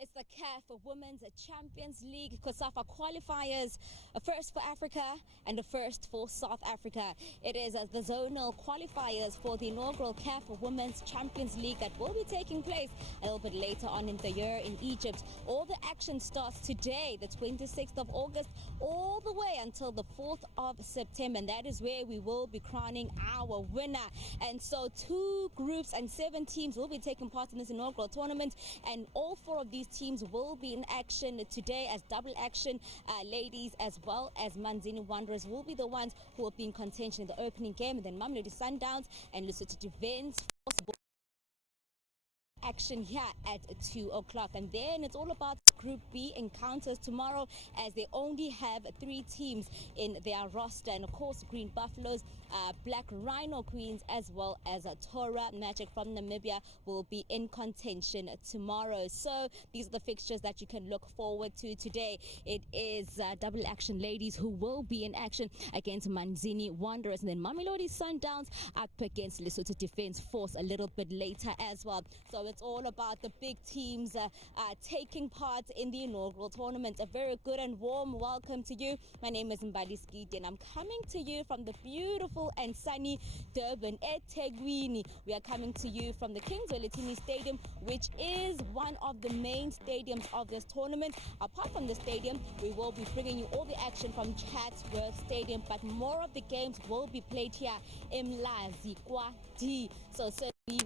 It's the CAF Women's Champions League COSAFA qualifiers, a first for Africa and a first for South Africa. It is the zonal qualifiers for the inaugural CAF Women's Champions League that will be taking place a little bit later on in the year in Egypt. All the action starts today, the 26th of August, all the way until the 4th of September, and that is where we will be crowning our winner. And so 2 groups and 7 teams will be taking part in this inaugural tournament, and all 4 of these teams will be in action today as double action. Ladies as well as Manzini Wanderers will be the ones who will be in contention in the opening game, and then Mamelodi Sundowns and Lesotho Defence Force action here at 2 o'clock. And then it's all about Group B encounters tomorrow, as they only have 3 teams in their roster, and of course Green Buffaloes, Black Rhino Queens, as well as Tora Magic from Namibia will be in contention tomorrow. So these are the fixtures that you can look forward to today. It is double action ladies who will be in action against Manzini Wanderers, and then Mamelodi Sundowns up against Lesotho Defence Force a little bit later as well. So it's all about the big teams taking part in the inaugural tournament. A very good and warm welcome to you. My name is Mbali Skiti, and I'm coming to you from the beautiful and sunny Durban eThekwini. We are coming to you from the WCCL Stadium, which is one of the main stadiums of this tournament. Apart from the stadium, we will be bringing you all the action from Chatsworth Stadium, but more of the games will be played here in Mlazi Kwati. So certainly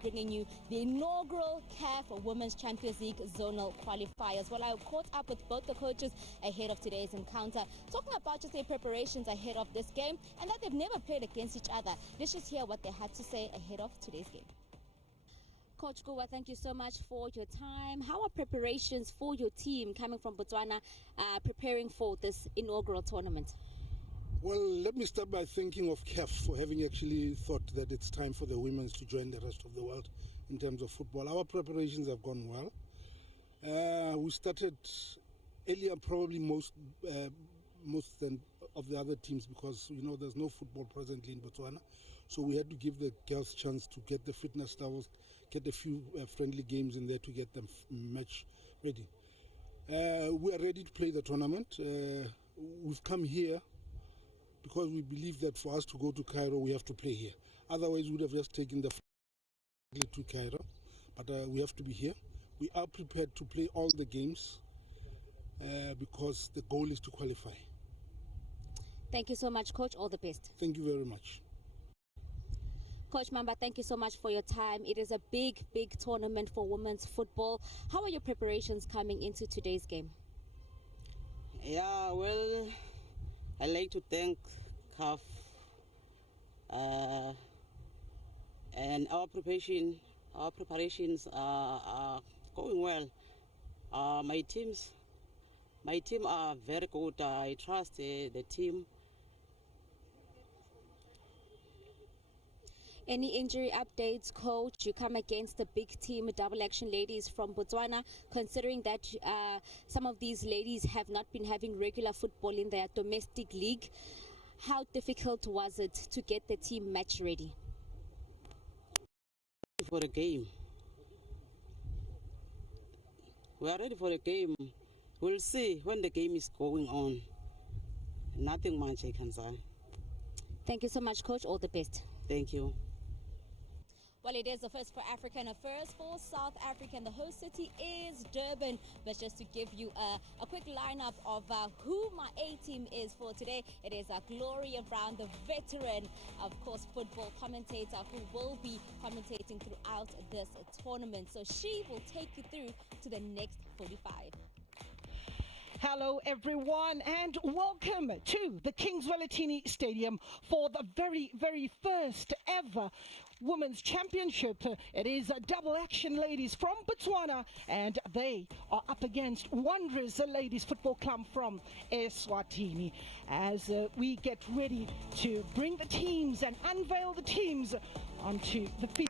bringing you the inaugural CAF Women's Champions League zonal qualifiers. Well, I caught up with both the coaches ahead of today's encounter, talking about just their preparations ahead of this game and that they've never played against each other. Let's just hear what they had to say ahead of today's game. Coach Kuwa, thank you so much for your time. How are preparations for your team coming from Botswana preparing for this inaugural tournament? Well, let me start by thanking of CAF for having actually thought that it's time for the women to join the rest of the world in terms of football. Our preparations have gone well. We started earlier, probably most than of the other teams, because there's no football presently in Botswana. So we had to give the girls a chance to get the fitness levels, get a few friendly games in there to get them match ready. We are ready to play the tournament. We've come here because we believe that for us to go to Cairo, we have to play here. Otherwise, we would have just taken the flight to Cairo. But we have to be here. We are prepared to play all the games because the goal is to qualify. Thank you so much, Coach. All the best. Thank you very much. Coach Mamba, thank you so much for your time. It is a big, big tournament for women's football. How are your preparations coming into today's game? Yeah, well, I'd like to thank CAF and our preparations are going well. My team are very good. I trust the team. Any injury updates, Coach? You come against the big team, double action ladies from Botswana, considering that some of these ladies have not been having regular football in their domestic league. How difficult was it to get the team match ready? For the game. We are ready for the game. We'll see when the game is going on. Nothing much I can say. Thank you so much, Coach. All the best. Thank you. Well, it is a first for Africa and a first for South Africa, and the host city is Durban. But just to give you a quick lineup of who my A-team is for today, it is Gloria Brown, the veteran, of course, football commentator who will be commentating throughout this tournament. So she will take you through to the next 45. Hello everyone, and welcome to the WCCL Stadium for the very, very first ever Women's Championship. It is a double action ladies from Botswana, and they are up against Wanderers, a ladies football club from Eswatini, as we get ready to bring the teams and unveil the teams onto the field.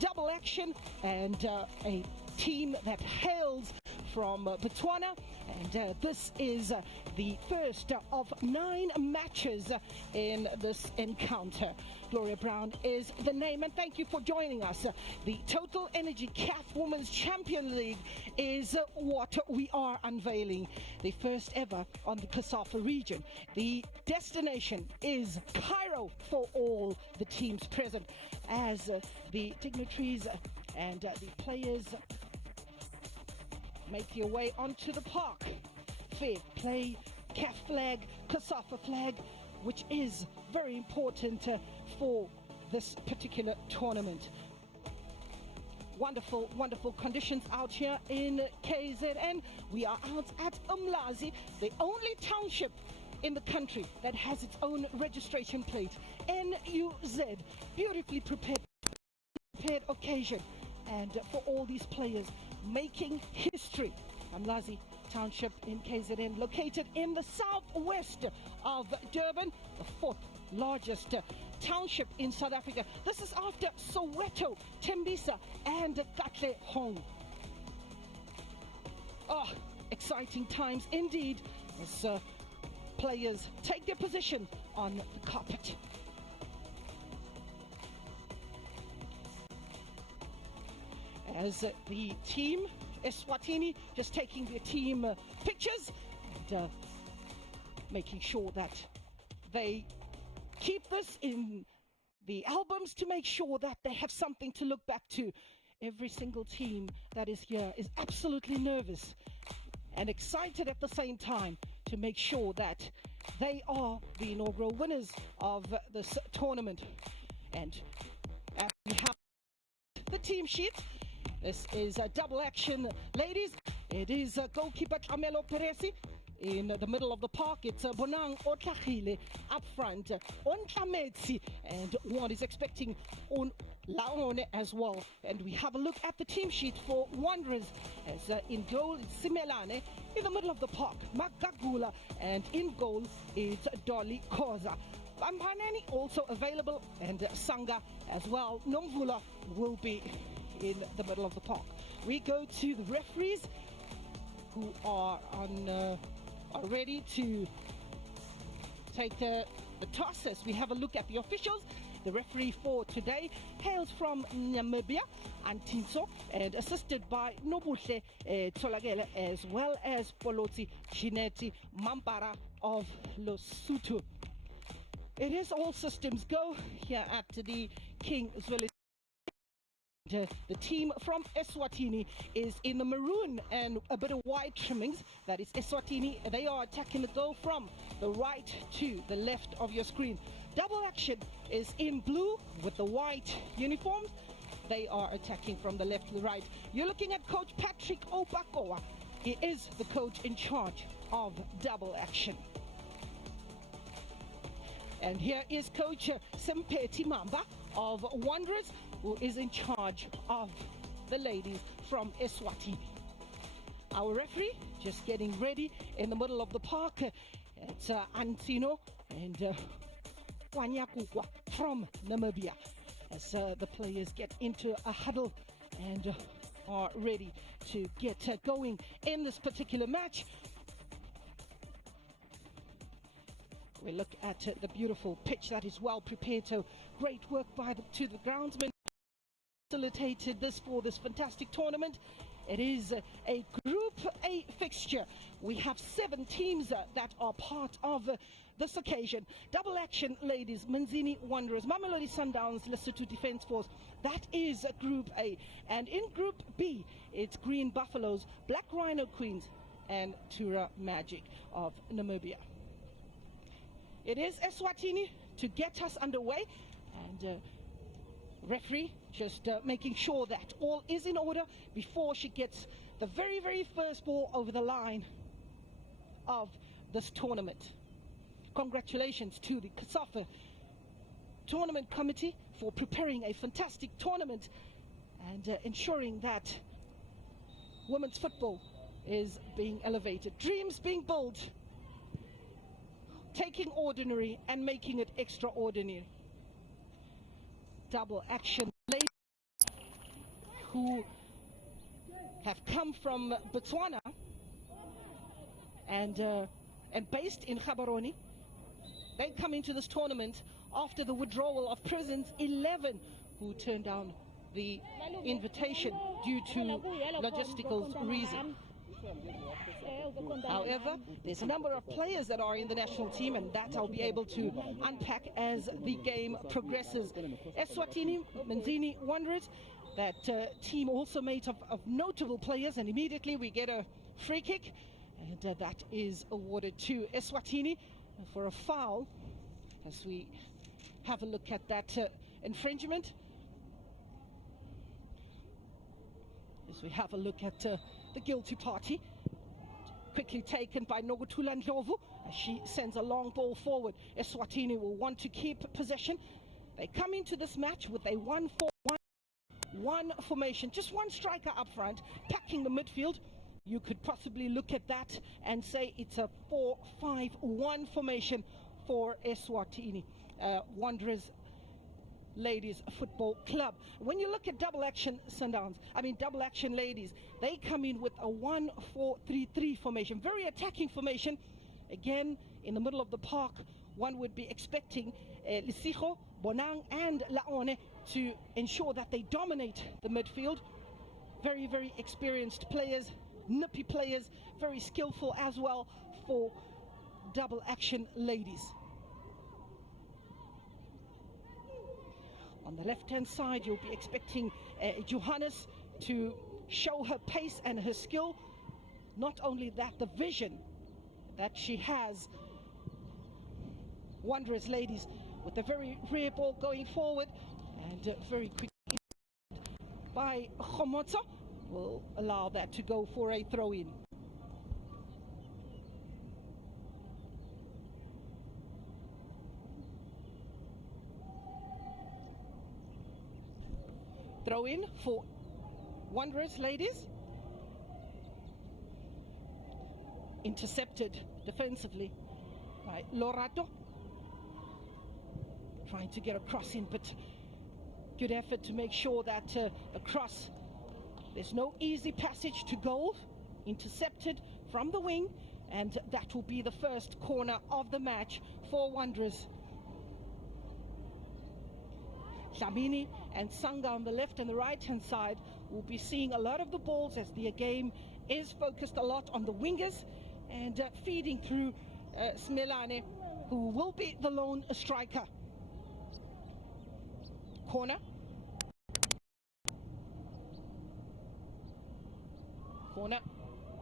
Double action, and a team that hails from Botswana, and this is the first of 9 matches in this encounter. Gloria Brown is the name, and thank you for joining us. The Total Energy CAF Women's Champion League is what we are unveiling, the first ever on the COSAFA region. The destination is Cairo for all the teams present, as the dignitaries and the players make your way onto the park. Fair play, CAF flag, COSAFA flag, which is very important for this particular tournament. Wonderful, wonderful conditions out here in KZN. We are out at Umlazi, the only township in the country that has its own registration plate, NUZ. Beautifully prepared occasion, and for all these players making history. Umlazi Township in KZN, located in the southwest of Durban, the 4th largest township in South Africa. This is after Soweto, Tembisa and Katlehong. Oh, exciting times indeed as players take their position on the carpet. As the team, Eswatini, just taking their team pictures and making sure that they keep this in the albums to make sure that they have something to look back to. Every single team that is here is absolutely nervous and excited at the same time to make sure that they are the inaugural winners of this tournament. And as we have the team sheet, this is a double action, ladies. It is goalkeeper Camelo Peresi in the middle of the park. It's Bonang Otlachile up front, Ontlametsi, and one is expecting on Laone as well. And we have a look at the team sheet for Wanderers, as in goal it's Simelane, in the middle of the park Magagula, and in goal it's Dolly Koza. Bambaneni also available, and Sanga as well. Nomvula will be in the middle of the park. We go to the referees, who are ready to take the toss as we have a look at the officials. The referee for today hails from Namibia, Antinso, and assisted by Nobuhle Tsolagele, as well as Poloti Chineti Mampara of Lesotho. It is all systems go here at the Kingsville. The team from Eswatini is in the maroon and a bit of white trimmings. That is Eswatini. They are attacking the goal from the right to the left of your screen. Double action is in blue with the white uniforms. They are attacking from the left to the right. You're looking at Coach Patrick Opakoa. He is the coach in charge of double action. And here is Coach Sempeti Mamba of Wanderers, who is in charge of the ladies from Eswatini. Our referee just getting ready in the middle of the park. It's Antino and Wanyakukwa from Namibia, as the players get into a huddle and are ready to get going in this particular match. We look at the beautiful pitch that is well prepared. So great work by the groundsmen. Facilitated this for this fantastic tournament. It is a Group A fixture. We have 7 teams that are part of this occasion. Double action, ladies. Manzini Wanderers, Mamelodi Sundowns, Lesotho Defence Force. That is Group A. And in Group B, it's Green Buffaloes, Black Rhino Queens, and Tura Magic of Namibia. It is Eswatini to get us underway, and referee just making sure that all is in order before she gets the very, very first ball over the line of this tournament. Congratulations to the COSAFA Tournament Committee for preparing a fantastic tournament and ensuring that women's football is being elevated. Dreams being built, taking ordinary and making it extraordinary. Double action ladies who have come from Botswana and based in Gaborone. They come into this tournament after the withdrawal of Prison's 11, who turned down the invitation due to logistical reasons. However, there's a number of players that are in the national team, and that I'll be able to unpack as the game progresses. Eswatini Manzini Wanderers, that team also made of notable players, and immediately we get a free kick, and that is awarded to Eswatini for a foul. As we have a look at that infringement, as we have a look at the guilty party, quickly taken by Noguthula Ndlovu as she sends a long ball forward. Eswatini will want to keep possession. They come into this match with a 1-4-1 formation, just one striker up front, packing the midfield. You could possibly look at that and say it's a 4-5-1 formation for Eswatini Wanderers Ladies Football Club. When you look at double action ladies, they come in with a 1-4-3-3 formation, very attacking formation. Again, in the middle of the park, one would be expecting Lisigo, Bonang and Laone to ensure that they dominate the midfield. Very, very experienced players, nippy players, very skillful as well for double action ladies. On the left-hand side, you'll be expecting Johannes to show her pace and her skill. Not only that, the vision that she has. Wanderers ladies with a very rare ball going forward, and very quick by Khomotso will allow that to go for a throw-in. Throw in for Wanderers ladies. Intercepted defensively by Lorato. Trying to get a cross in, but good effort to make sure that the cross, there's no easy passage to goal. Intercepted from the wing, and that will be the first corner of the match for Wanderers. Dlamini and Sanga on the left and the right hand side will be seeing a lot of the balls, as the game is focused a lot on the wingers, and feeding through Smelane, who will be the lone striker. Corner.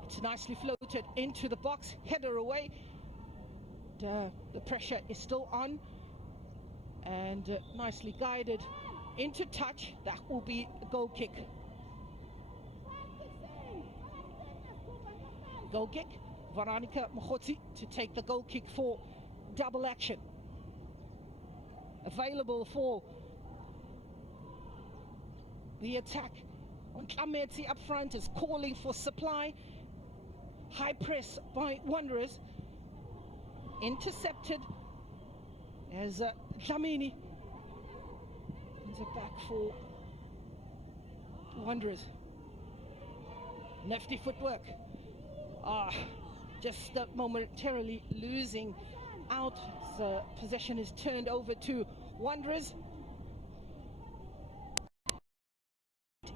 It's nicely floated into the box, header away. The pressure is still on, and nicely guided into touch. That will be a goal kick. Goal kick. Veronica Mkhotsi to take the goal kick for double action. Available for the attack. Kametsi up front is calling for supply. High press by Wanderers. Intercepted as Dlamini brings it back for Wanderers. Nifty footwork. Just momentarily losing out. The possession is turned over to Wanderers.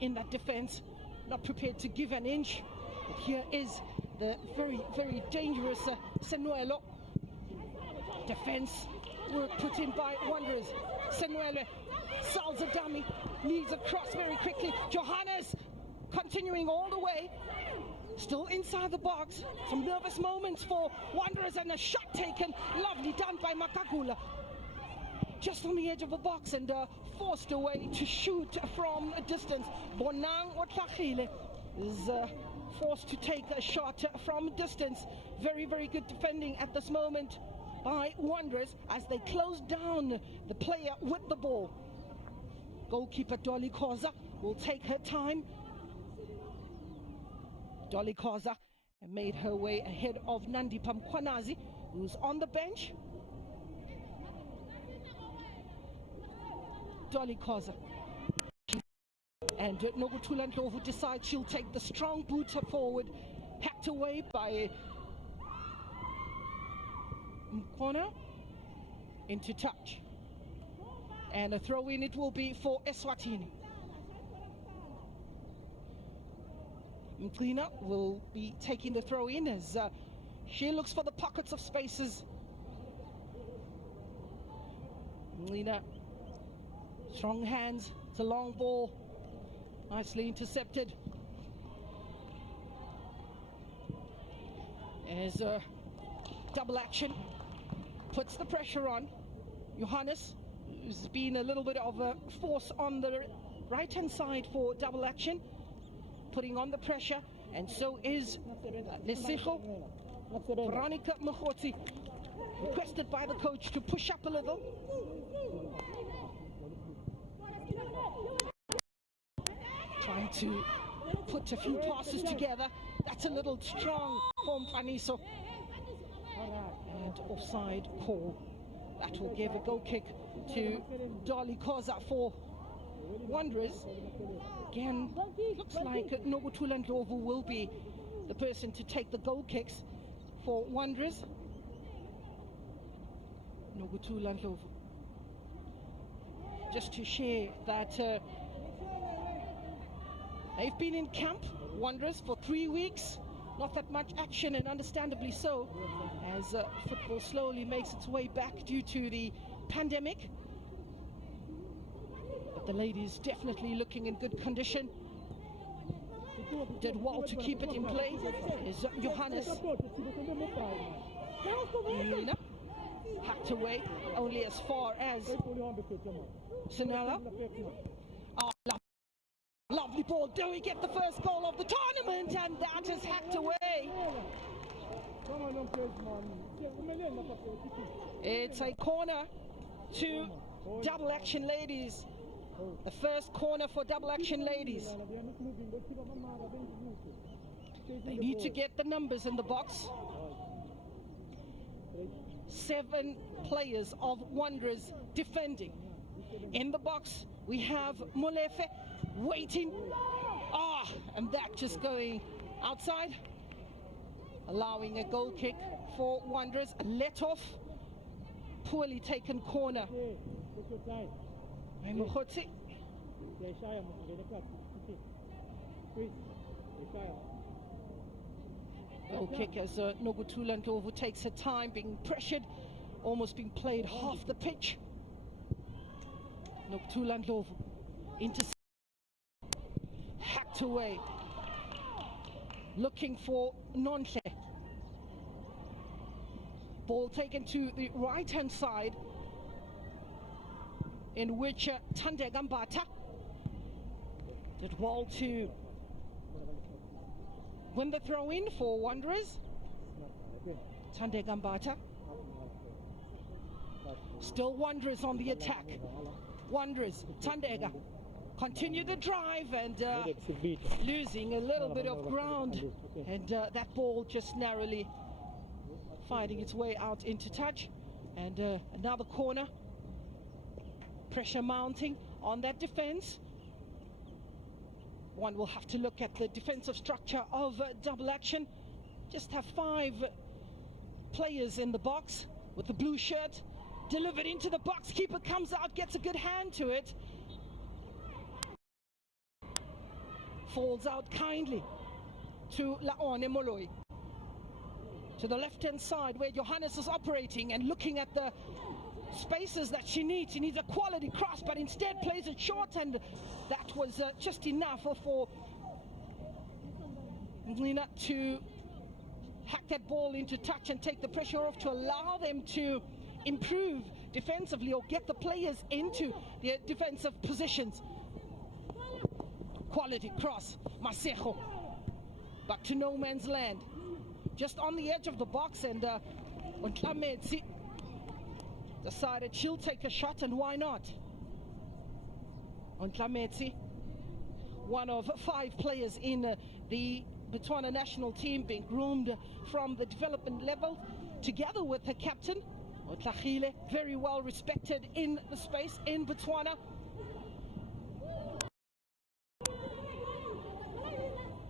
In that defense, not prepared to give an inch. But here is the very, very dangerous Senuelo. Defense work put in by Wanderers. Senuelo, Salzadami needs a cross very quickly. Johannes continuing all the way. Still inside the box. Some nervous moments for Wanderers, and a shot taken. Lovely done by Makagula. Just on the edge of the box, and forced away to shoot from a distance. Bonang Otlachile is forced to take a shot from distance. Very, very good defending at this moment by Wanderers as they close down the player with the ball. Goalkeeper Dolly Koza will take her time. Dolly Koza made her way ahead of Nandipam Kwanazi, who's on the bench. Dolly Koza. And Noguthula Ndlovu decides she'll take the strong boot forward, hacked away by corner into touch. And a throw in it will be for Eswatini. Mklina will be taking the throw in as she looks for the pockets of spaces. Mklina, strong hands, it's a long ball, nicely intercepted. As double action puts the pressure on Johannes, who's been a little bit of a force on the right hand side for double action, putting on the pressure, and so is Lesego. Veronica Mkhotsi, requested by the coach to push up a little. Trying to put a few passes together. That's a little strong from Faniso. And offside call. That will give a goal kick to Dolly Koza for Wanderers. Again, looks like Noguthula Ndlovu will be the person to take the goal kicks for Wanderers. Noguthula Ndlovu. Just to share that they've been in camp, Wanderers, for 3 weeks. Not that much action, and understandably so, as football slowly makes its way back due to the pandemic. But the ladies definitely looking in good condition. Did well to keep it in play is Johannes. Hacked away only as far as Sinala. Oh, lovely ball. Do we get the first goal of the tournament? And that is hacked away. It's a corner to double action ladies. The first corner for double action ladies. They need to get the numbers in the box. 7 players of Wanderers defending. In the box, we have Molefe waiting. And that just going outside, allowing a goal kick for Wanderers. A let off, poorly taken corner. Mkhotsi. Goal kick as Noguthula Ndlovu takes her time, being pressured, almost being played half the pitch. Noguthula Ndlovu intercept, hacked away, looking for Nonhle. Ball taken to the right hand side, in which Thandeka Mbatha did well to win the throw in for Wanderers. Thandeka Mbatha. Still Wanderers on the attack. Wanderers, Thandeka continue the drive and losing a little bit of ground, and that ball just narrowly finding its way out into touch. And another corner. Pressure mounting on that defense. One will have to look at the defensive structure of double action. Just have 5 players in the box with the blue shirt. Delivered into the box. Keeper comes out, gets a good hand to it. Falls out kindly to Laone Moloi. To the left-hand side where Johannes is operating and looking at the spaces that she needs. She needs a quality cross, but instead plays it short, and that was just enough for Mklina to hack that ball into touch and take the pressure off to allow them to improve defensively or get the players into their defensive positions. Quality cross, Masego, back to no man's land, just on the edge of the box, and Ntlametsi decided she'll take a shot, and why not? Ntlametsi, one of 5 players in the Botswana national team, being groomed from the development level, together with her captain, Otlagile, very well respected in the space in Botswana.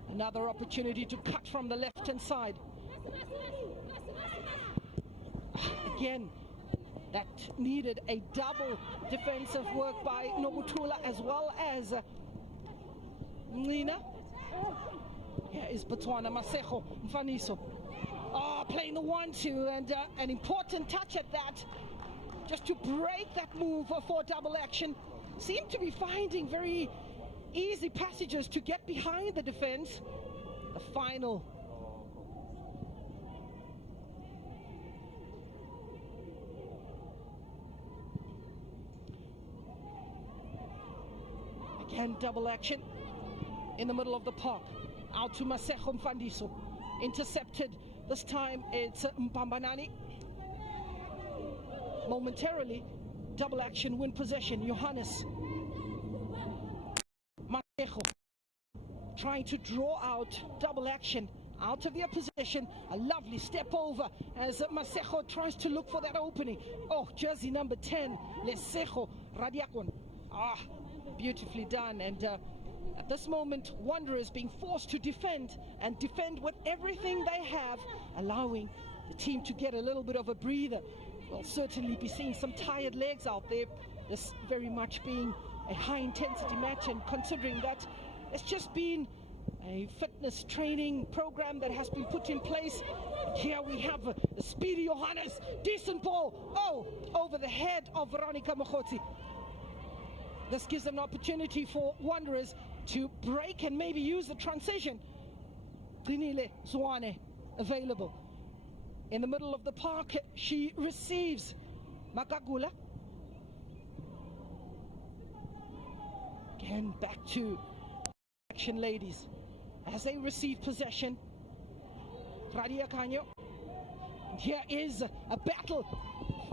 Another opportunity to cut from the left-hand side. again, that needed a double defensive work by Nobutula as well as Nina. Here is Botswana, Masejo Mfaniso. Playing the 1-2, and an important touch at that, just to break that move for double action. Seem to be finding very easy passages to get behind the defense. The final. Again, double action in the middle of the park. Out to Masejo Mfandiso. Intercepted. This time it's Mpambanani. Momentarily, double action, win possession. Johannes Masejo trying to draw out double action out of their position. A lovely step over as Masejo tries to look for that opening. Jersey number 10, Lesejo Radiakon. Beautifully done. And at this moment, Wanderers being forced to defend with everything they have, allowing the team to get a little bit of a breather. We'll certainly be seeing some tired legs out there, this very much being a high-intensity match, and considering that it's just been a fitness training program that has been put in place. And here we have a speedy Johannes, decent ball, over the head of Veronica Mokgotsi. This gives an opportunity for Wanderers to break and maybe use the transition. Dinile Zwane available. In the middle of the park, she receives Makagula. Again, back to action, ladies. As they receive possession, Radia Canyo. Here is a battle,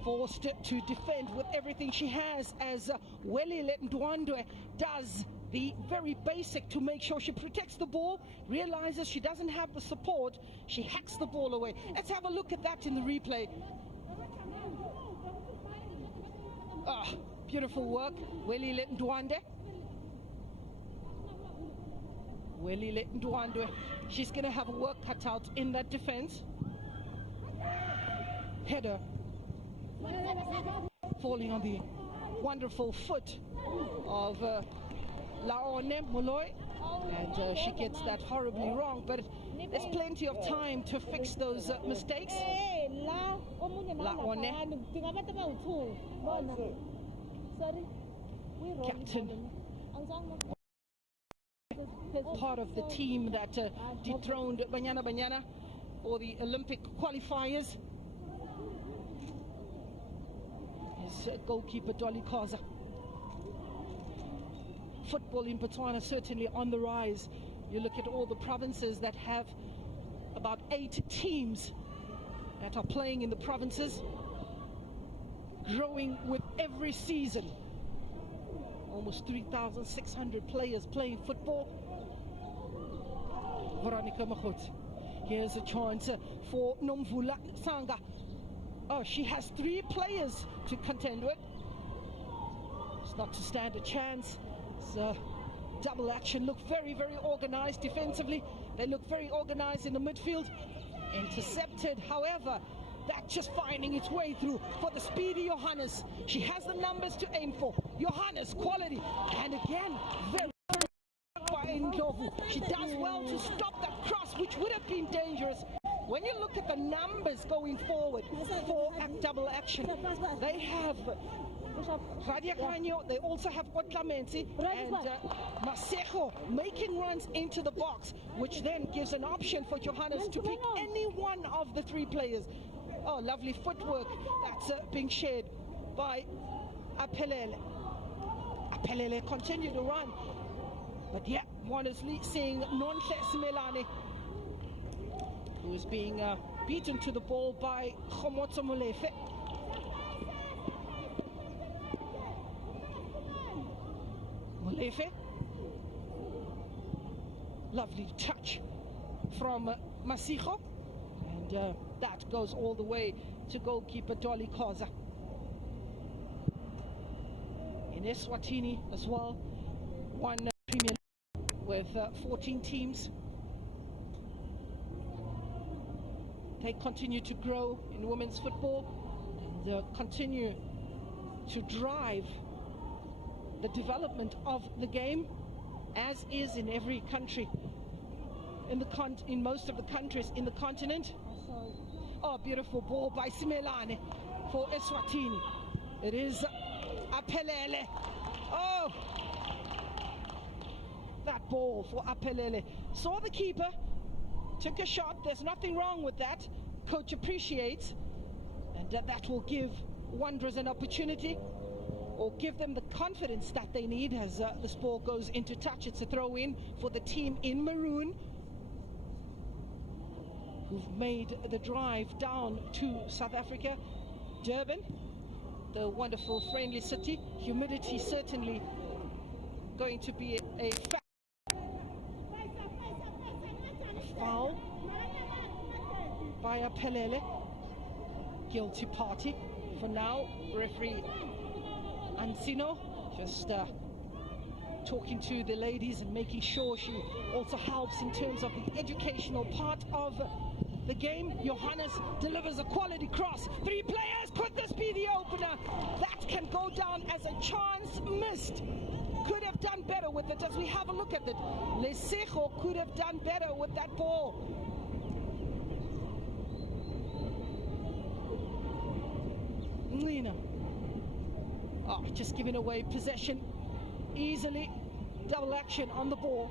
forced to defend with everything she has, as Welile Ndwandwe does the very basic to make sure she protects the ball, realizes she doesn't have the support, she hacks the ball away. Let's have a look at that in the replay. Beautiful work, Welile Ndwandwe. Welile Ndwandwe, she's going to have a work cut out in that defense. Header falling on the wonderful foot of Laone Moloi, and she gets that horribly wrong, but there's plenty of time to fix those mistakes. Laone, captain, part of the team that dethroned Banyana for the Olympic qualifiers, is goalkeeper Dolly Koza. Football in Botswana certainly on the rise. You look at all the provinces that have about 8 teams that are playing in the provinces, growing with every season. Almost 3,600 players playing football. Veronica Mokgotsi. Here's a chance for Nomvula Sanga. She has 3 players to contend with. It's not to stand a chance. So double action, look very, very organized defensively. They look very organized in the midfield. Intercepted, however, that just finding its way through for the speedy Johannes. She has the numbers to aim for. Johannes, quality. And again, very by Ndlovu. She does well to stop that cross, which would have been dangerous. When you look at the numbers going forward for double action, they have Radia Canyo, they also have Otlamensi and Masejo making runs into the box, which then gives an option for Johannes to pick any one of the 3 players. Lovely footwork that's being shared by Apelele. Apelele continue to run, but yeah, one is seeing Nonhle Simelane, who is being beaten to the ball by Khomotso Molefe. Molefe, lovely touch from Masijo, and that goes all the way to goalkeeper Dolly Koza. In Eswatini as well, one Premier League with 14 teams. They continue to grow in women's football They'll continue to drive the development of the game, as is in every country, in most of the countries in the continent. Oh, beautiful ball by Simelane for Eswatini. It is Apelele. Oh, that ball for Apelele. Saw the keeper, took a shot. There's nothing wrong with that. Coach appreciates, and that will give Wanderers an opportunity, or give them the confidence that they need as this ball goes into touch. It's a throw in for the team in maroon, who've made the drive down to South Africa, Durban, the wonderful friendly city. Humidity certainly going to be a foul by Apelele. Guilty party for now. Referee Manzini just talking to the ladies and making sure she also helps in terms of the educational part of the game. Johannes delivers a quality cross. 3 players, could this be the opener? That can go down as a chance missed. Could have done better with it. As we have a look at it, Lesejo could have done better with that ball. Nina. Oh, just giving away possession easily. Double action on the ball.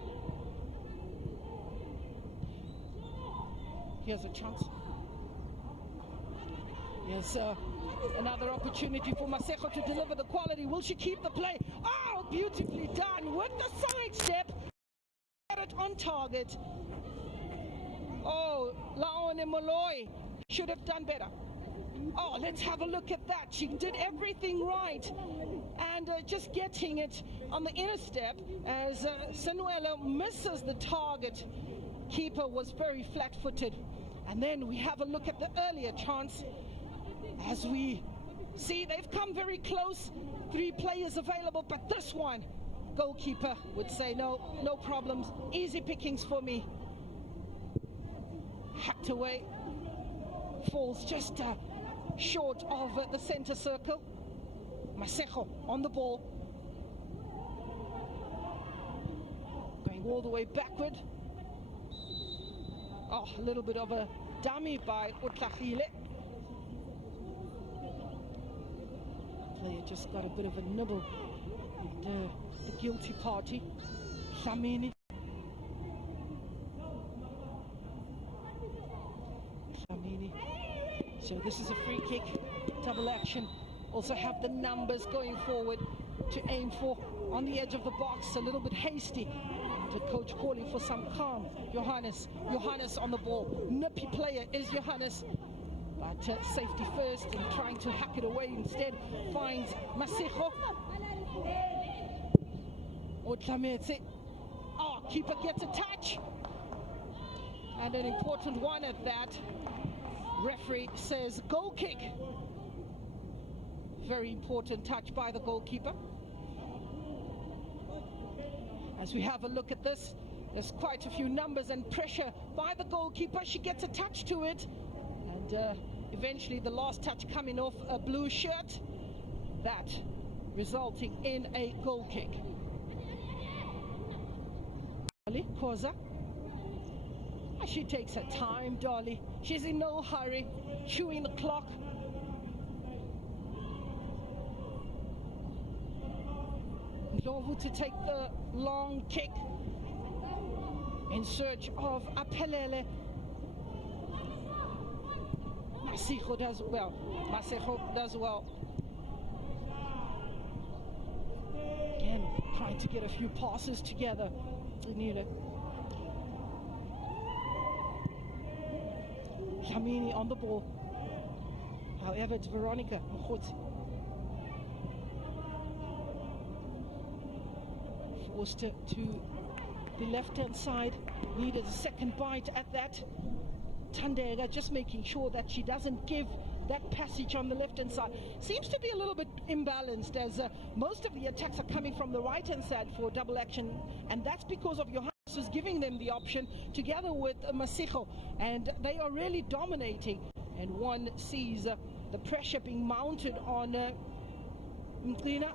Here's a chance. Here's another opportunity for Masejo to deliver the quality. Will she keep the play? Oh, beautifully done with the sidestep. Get it on target. Oh, Laone Molloy should have done better. Oh, let's have a look at that. She did everything right. And just getting it on the inner step as Sanuelo misses the target. Keeper was very flat-footed. And then we have a look at the earlier chance. As we see, they've come very close. 3 players available, but this one, goalkeeper would say, no problems. Easy pickings for me. Hacked away. Falls just short of the center circle. Masejo on the ball. Going all the way backward. Oh, a little bit of a dummy by Utlachile. Player just got a bit of a nibble. And, the guilty party, Samini. So this is a free kick, double action. Also have the numbers going forward to aim for on the edge of the box. A little bit hasty. The coach calling for some calm. Johannes on the ball. Nippy player is Johannes. But safety first and trying to hack it away instead. Finds Masejo. Otlametse. Oh, keeper gets a touch. And an important one at that. Referee says goal kick. Very important touch by the goalkeeper. As we have a look at this, there's quite a few numbers and pressure by the goalkeeper. She gets a touch to it, and eventually the last touch coming off a blue shirt, that resulting in a goal kick. Koza. She takes her time, Dolly. She's in no hurry, chewing the clock. Ndlovu to take the long kick in search of Apelele. Masejo does well. Again, trying to get a few passes together. Kamini on the ball. However, it's Veronica Mkhotsi. Forced to the left-hand side. Needed a second bite at that. Tandega just making sure that she doesn't give that passage on the left-hand side. Seems to be a little bit imbalanced as most of the attacks are coming from the right-hand side for double action, and that's because of Johannes was giving them the option together with Masejo, and they are really dominating. And one sees the pressure being mounted on Mklina.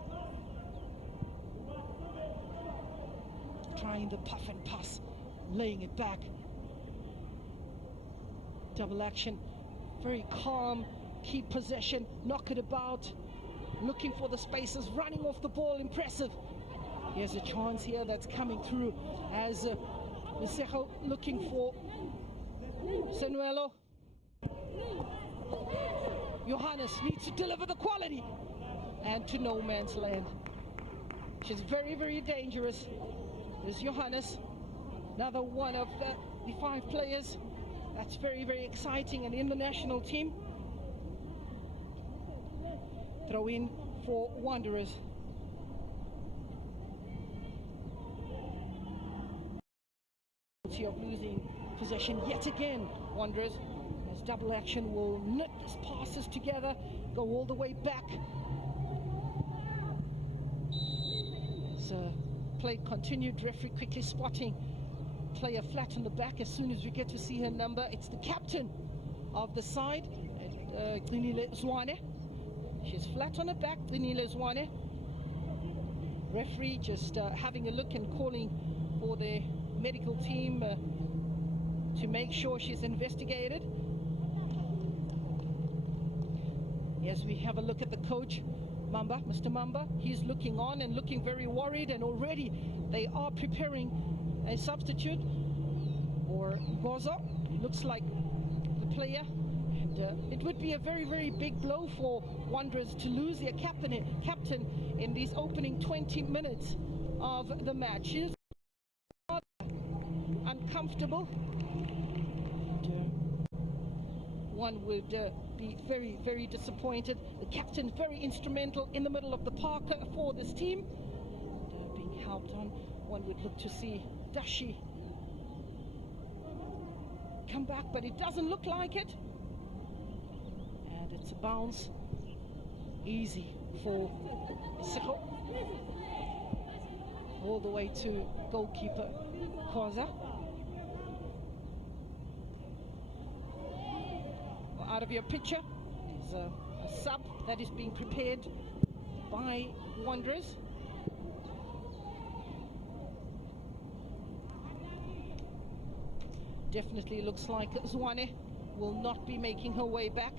Trying the puff and pass, laying it back. Double action, very calm, keep possession, knock it about, looking for the spaces, running off the ball, impressive. Here's a chance here that's coming through as Lesego looking for Senuelo. Johannes needs to deliver the quality and to no man's land. She's very, very dangerous. There's Johannes, another one of the 5 players. That's very, very exciting, and in the national team. Throw in for Wanderers. Of losing possession yet again, Wanderers, as double action will knit these passes together, go all the way back. So play continued, referee quickly spotting player flat on the back as soon as we get to see her number. It's the captain of the side, Glinile Zwane. She's flat on her back, Glinile Zwane. Referee just having a look and calling for the medical team to make sure she's investigated. As we have a look at the coach, Mamba, Mr. Mamba, he's looking on and looking very worried, and already they are preparing a substitute or Gozo. Looks like the player, and it would be a very, very big blow for Wanderers to lose their captain in these opening 20 minutes of the match. She's uncomfortable. One would be very, very disappointed. The captain very instrumental in the middle of the park for this team. And, being helped on, one would look to see Dashi come back, but it doesn't look like it. And it's a bounce. Easy for Seho. All the way to goalkeeper Koza. Out of your picture is a sub that is being prepared by Wanderers. Definitely looks like Zwane will not be making her way back.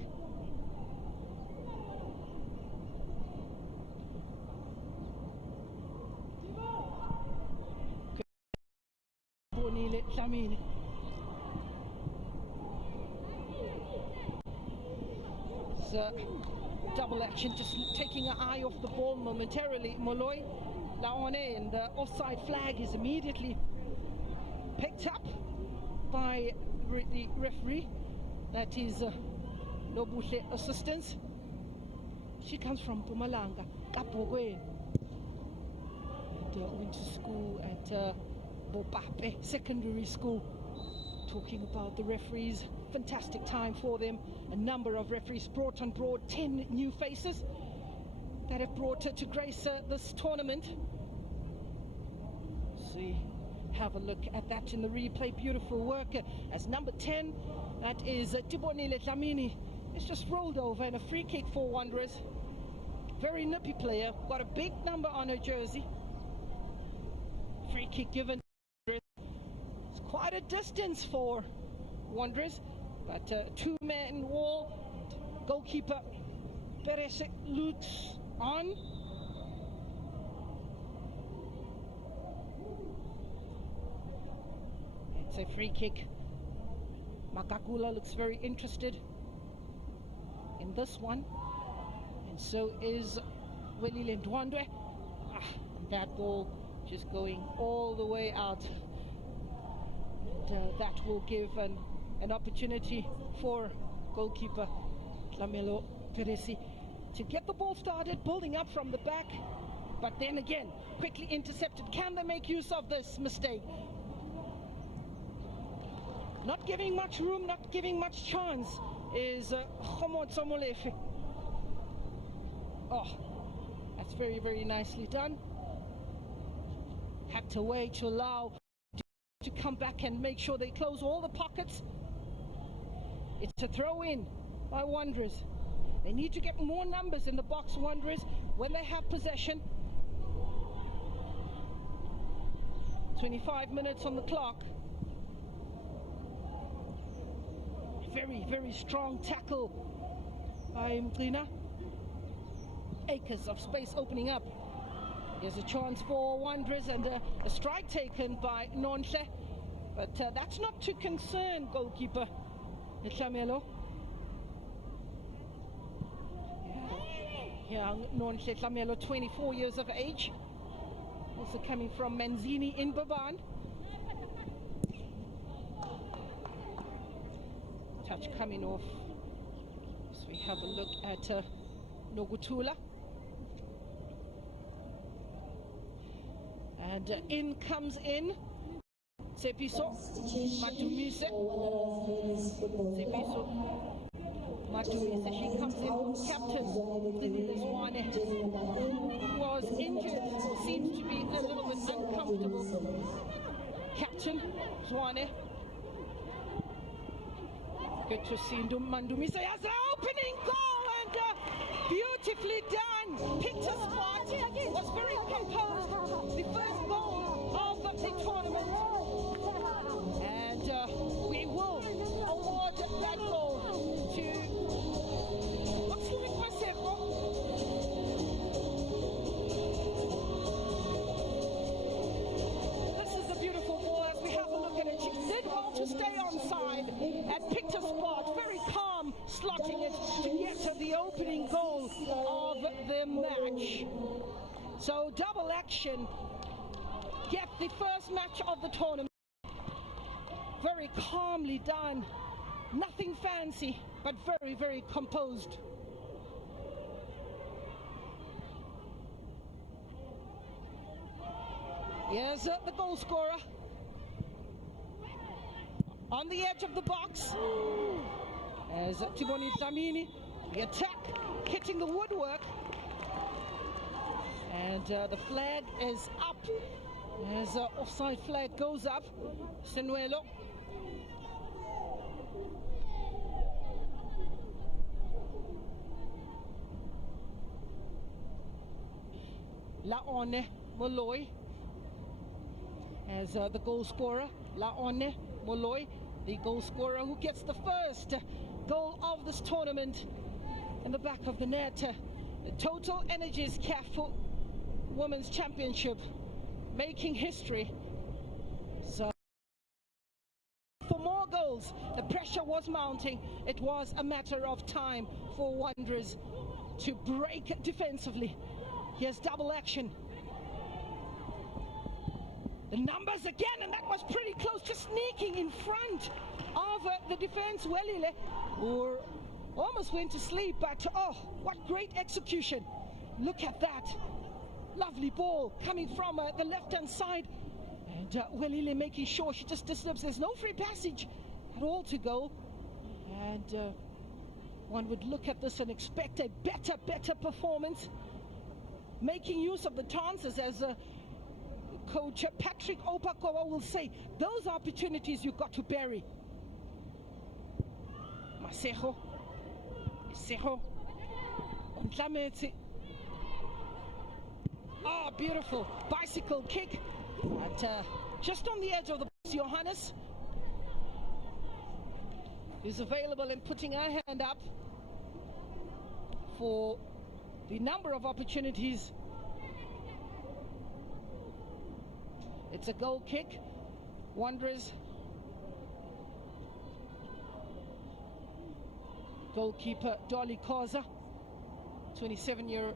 Double action, just taking an eye off the ball momentarily. Moloi, Laone, and the offside flag is immediately picked up by the referee. That is Nobuhle assistance. She comes from Mpumalanga, Kapogwe, and went to school at Bopape Secondary School. Talking about the referees, fantastic time for them. A number of referees brought on board, 10 new faces that have brought her to grace this tournament. See, have a look at that in the replay. Beautiful work as number 10, that is Tibonile Dlamini. It's just rolled over, and a free kick for Wanderers. Very nippy player, got a big number on her jersey. Free kick given. It's quite a distance for Wanderers, but two-man wall. Goalkeeper Peresek looks on. It's a free kick. Makakula looks very interested in this one, and so is Welile Ndwandwe. That ball just going all the way out. And, that will give an opportunity for goalkeeper Tlamelo Teresi to get the ball started, building up from the back, but then again quickly intercepted. Can they make use of this mistake? Not giving much room, not giving much chance is Khomot Somolefe. Oh, that's very, very nicely done. Had to wait to allow to come back and make sure they close all the pockets. It's a throw in by Wanderers. They need to get more numbers in the box, Wanderers, when they have possession. 25 minutes on the clock. Very, very strong tackle by Mgcina. Acres of space opening up. Here's a chance for Wanderers and a strike taken by Nonhle. But that's not to concern goalkeeper Tlamelo. Young Nonhle Tlamelo, 24 years of age. Also coming from Manzini in Baban. Touch coming off. So we have a look at Nogutula. And in comes in Sepiso Matumise. Sepiso Matumise, she comes in, captain Zwane, who was injured or seems to be a little bit uncomfortable. Captain Zwane. Good to see Mandumise as an opening goal, and beautifully done. Picked a spot, was very composed. The first goal of the tournament. And we will award that goal to, looks like Masejo. This is a beautiful ball as we have a look at it. She did well to stay on side and picked a spot, very calm, slotting it to get to the opening goal of the match. So double action, get the first match of the tournament. Very calmly done, nothing fancy, but very, very composed. Here's the goal scorer. On the edge of the box, as Tiboni Dlamini, the attack hitting the woodwork. And the flag is up, as offside flag goes up. Senuelo. Laone Molloy as the goal scorer. Laone Molloy, the goal scorer who gets the first goal of this tournament in the back of the net. The Total Energies CAF Women's Championship making history. So for more goals, the pressure was mounting. It was a matter of time for Wanderers to break defensively. Here's double action. The numbers again, and that was pretty close, just sneaking in front of the defense. Welile, or almost went to sleep, but oh, what great execution. Look at that. Lovely ball coming from the left-hand side. And Welile making sure she just disturbs. There's no free passage at all to go. And one would look at this and expect a better performance. Making use of the chances, as Coach Patrick Opakowa will say, those opportunities you've got to bury. Masejo. Oh, beautiful bicycle kick. And just on the edge of the box, Johannes is available and putting her hand up for the number of opportunities. It's a goal kick. Wanderers. Goalkeeper Dolly Koza, 27 years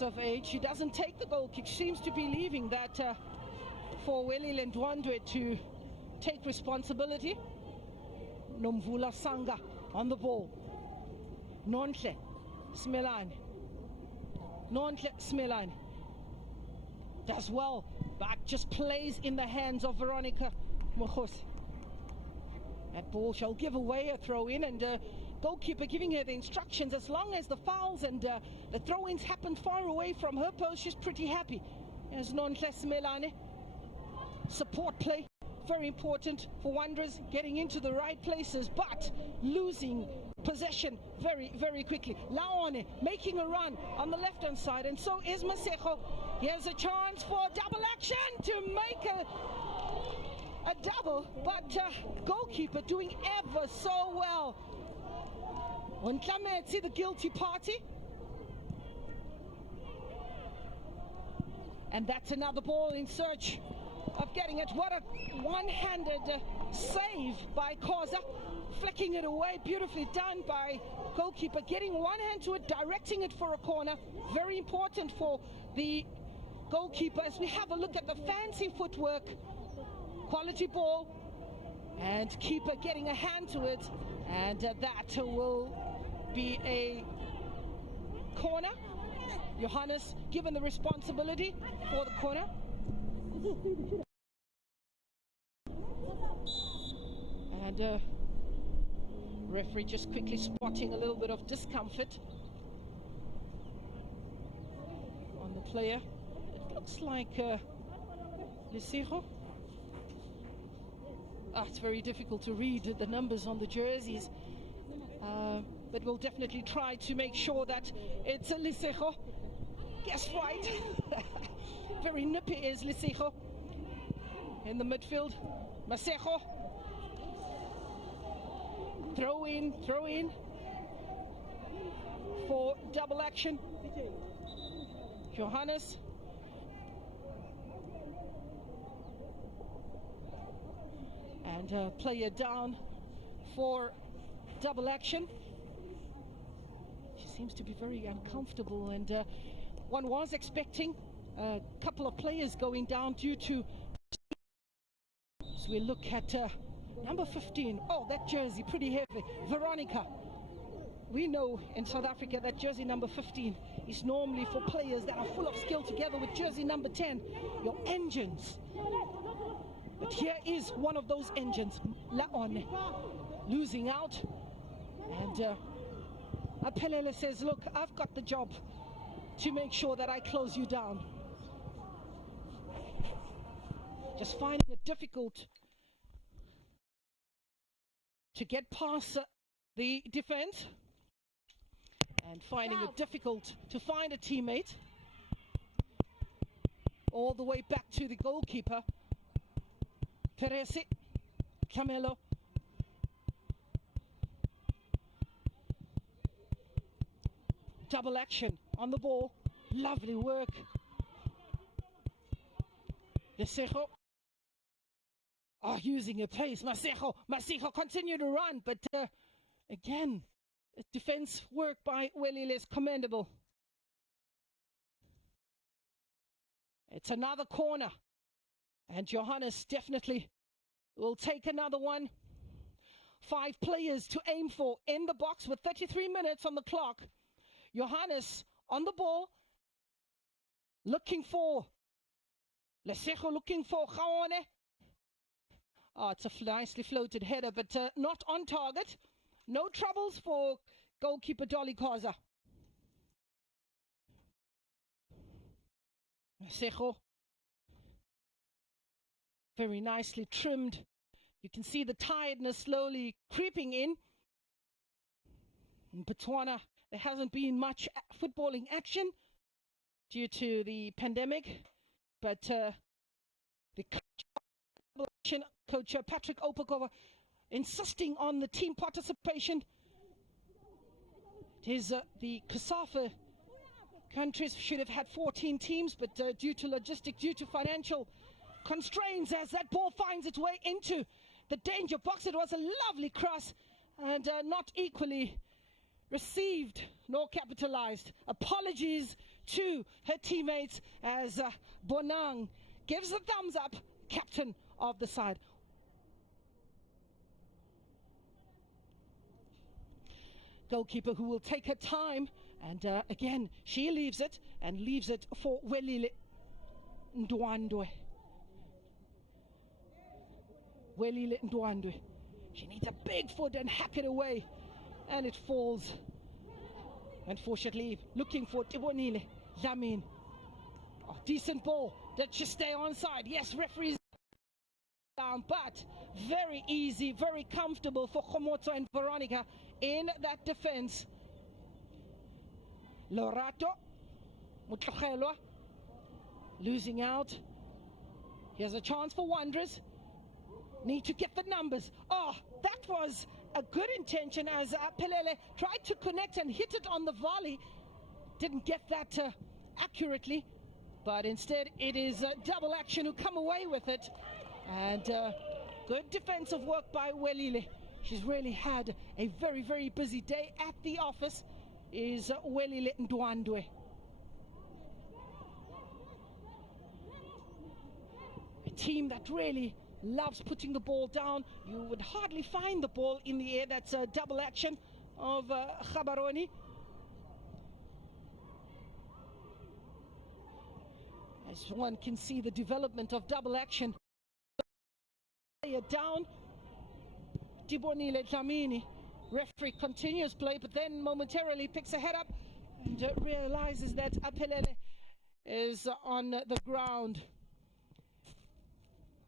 of age. She doesn't take the goal kick. She seems to be leaving that for Welile Ndwandwe to take responsibility. Nomvula Sanga on the ball. Nonhle Smelane. Nonhle Smelane does well, but just plays in the hands of Veronica Mojos. That ball shall give away a throw-in, and goalkeeper giving her the instructions, as long as the fouls and the throw-ins happen far away from her post, she's pretty happy. As Nonhle Smelane, support play, very important for Wanderers, getting into the right places, but losing possession very, very quickly. Laone making a run on the left-hand side, and so is Masego. Here's a chance for double action to make a double, but goalkeeper doing ever so well. Untlametsi, the guilty party. And that's another ball in search of getting it. What a one-handed save by COSA, flicking it away, beautifully done by goalkeeper, getting one hand to it, directing it for a corner. Very important for the goalkeeper as we have a look at the fancy footwork. Quality ball, and keeper getting a hand to it, and that will be a corner. Johannes given the responsibility for the corner. And referee just quickly spotting a little bit of discomfort on the player. It looks like Lesego. It's very difficult to read the numbers on the jerseys, but we'll definitely try to make sure that it's a Lesego. Guess right. Very nippy is Lesego in the midfield. Masego. Throw in for double action. Johannes. And player down for double action. She seems to be very uncomfortable, and one was expecting a couple of players going down due to. So we look at number 15. Oh, that jersey, pretty heavy. Veronica. We know in South Africa that jersey number 15 is normally for players that are full of skill, together with jersey number 10, your engines. But here is one of those engines, Laone, losing out. And Apelele says, look, I've got the job to make sure that I close you down. Just finding it difficult to get past the defense, and finding it difficult to find a teammate. All the way back to the goalkeeper. Peresi, Camelo. Double action on the ball. Lovely work. Lesego. Using a pace. Masego continue to run, but again, defense work by Welile is commendable. It's another corner, and Johannes definitely will take another one. 5 players to aim for in the box with 33 minutes on the clock. Johannes on the ball, looking for Lesego, looking for Gaone. It's a nicely floated header, but not on target. No troubles for goalkeeper Dolly COSA. Lesego, very nicely trimmed. You can see the tiredness slowly creeping in. In Botswana, there hasn't been much footballing action due to the pandemic, but the coach Patrick Opakova insisting on the team participation. It is the COSAFA countries should have had 14 teams, but due to logistics, due to financial constraints, as that ball finds its way into the danger box, it was a lovely cross and not equally received nor capitalized. Apologies to her teammates as Bonang gives a thumbs up, captain of the side. Goalkeeper who will take her time, and again she leaves it for Welile Ndwandwe. Welile Ndwandwe. She needs a big foot and hack it away, and it falls. Unfortunately, looking for Tibonile Lamin. Decent ball. Did she stay onside? Yes, referees down, but very easy, very comfortable for Khomotso and Veronica in that defense. Lorato Mutlogelwa losing out. Here's a chance for Wanderers. Need to get the numbers. Oh, that was a good intention as Pelele tried to connect and hit it on the volley. Didn't get that accurately, but instead it is double action who come away with it. And good defensive work by Welile. She's really had a very, very busy day at the office, is Welile Ndwandwe. A team that really loves putting the ball down. You would hardly find the ball in the air. That's a double action of Gaborone. As one can see the development of double action. Down. Tibonile Dlamini. Referee continues play, but then momentarily picks a head up and realizes that Apelele is on the ground.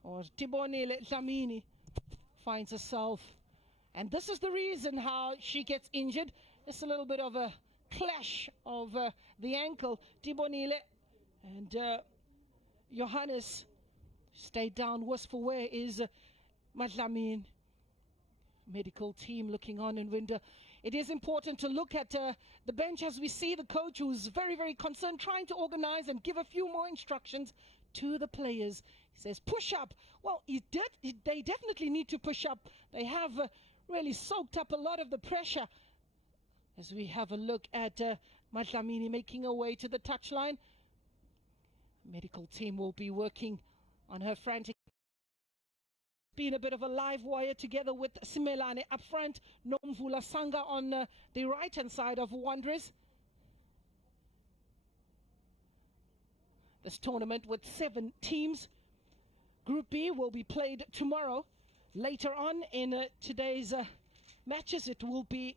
Or Tibonile Dlamini finds herself. And this is the reason how she gets injured. It's a little bit of a clash of the ankle. Tibonile and Johannes stayed down. Worse for wear is Madlamin. Medical team looking on in window. It is important to look at the bench as we see the coach who's very, very concerned, trying to organize and give a few more instructions to the players. He says push up. Well, they definitely need to push up. They have really soaked up a lot of the pressure. As we have a look at Madlamini making her way to the touchline. Medical team will be working on her frantic. Been a bit of a live wire together with Simelane up front, Nomvula Sanga on the right hand side of Wanderers. This tournament with 7 teams. Group B will be played tomorrow. Later on in today's matches, it will be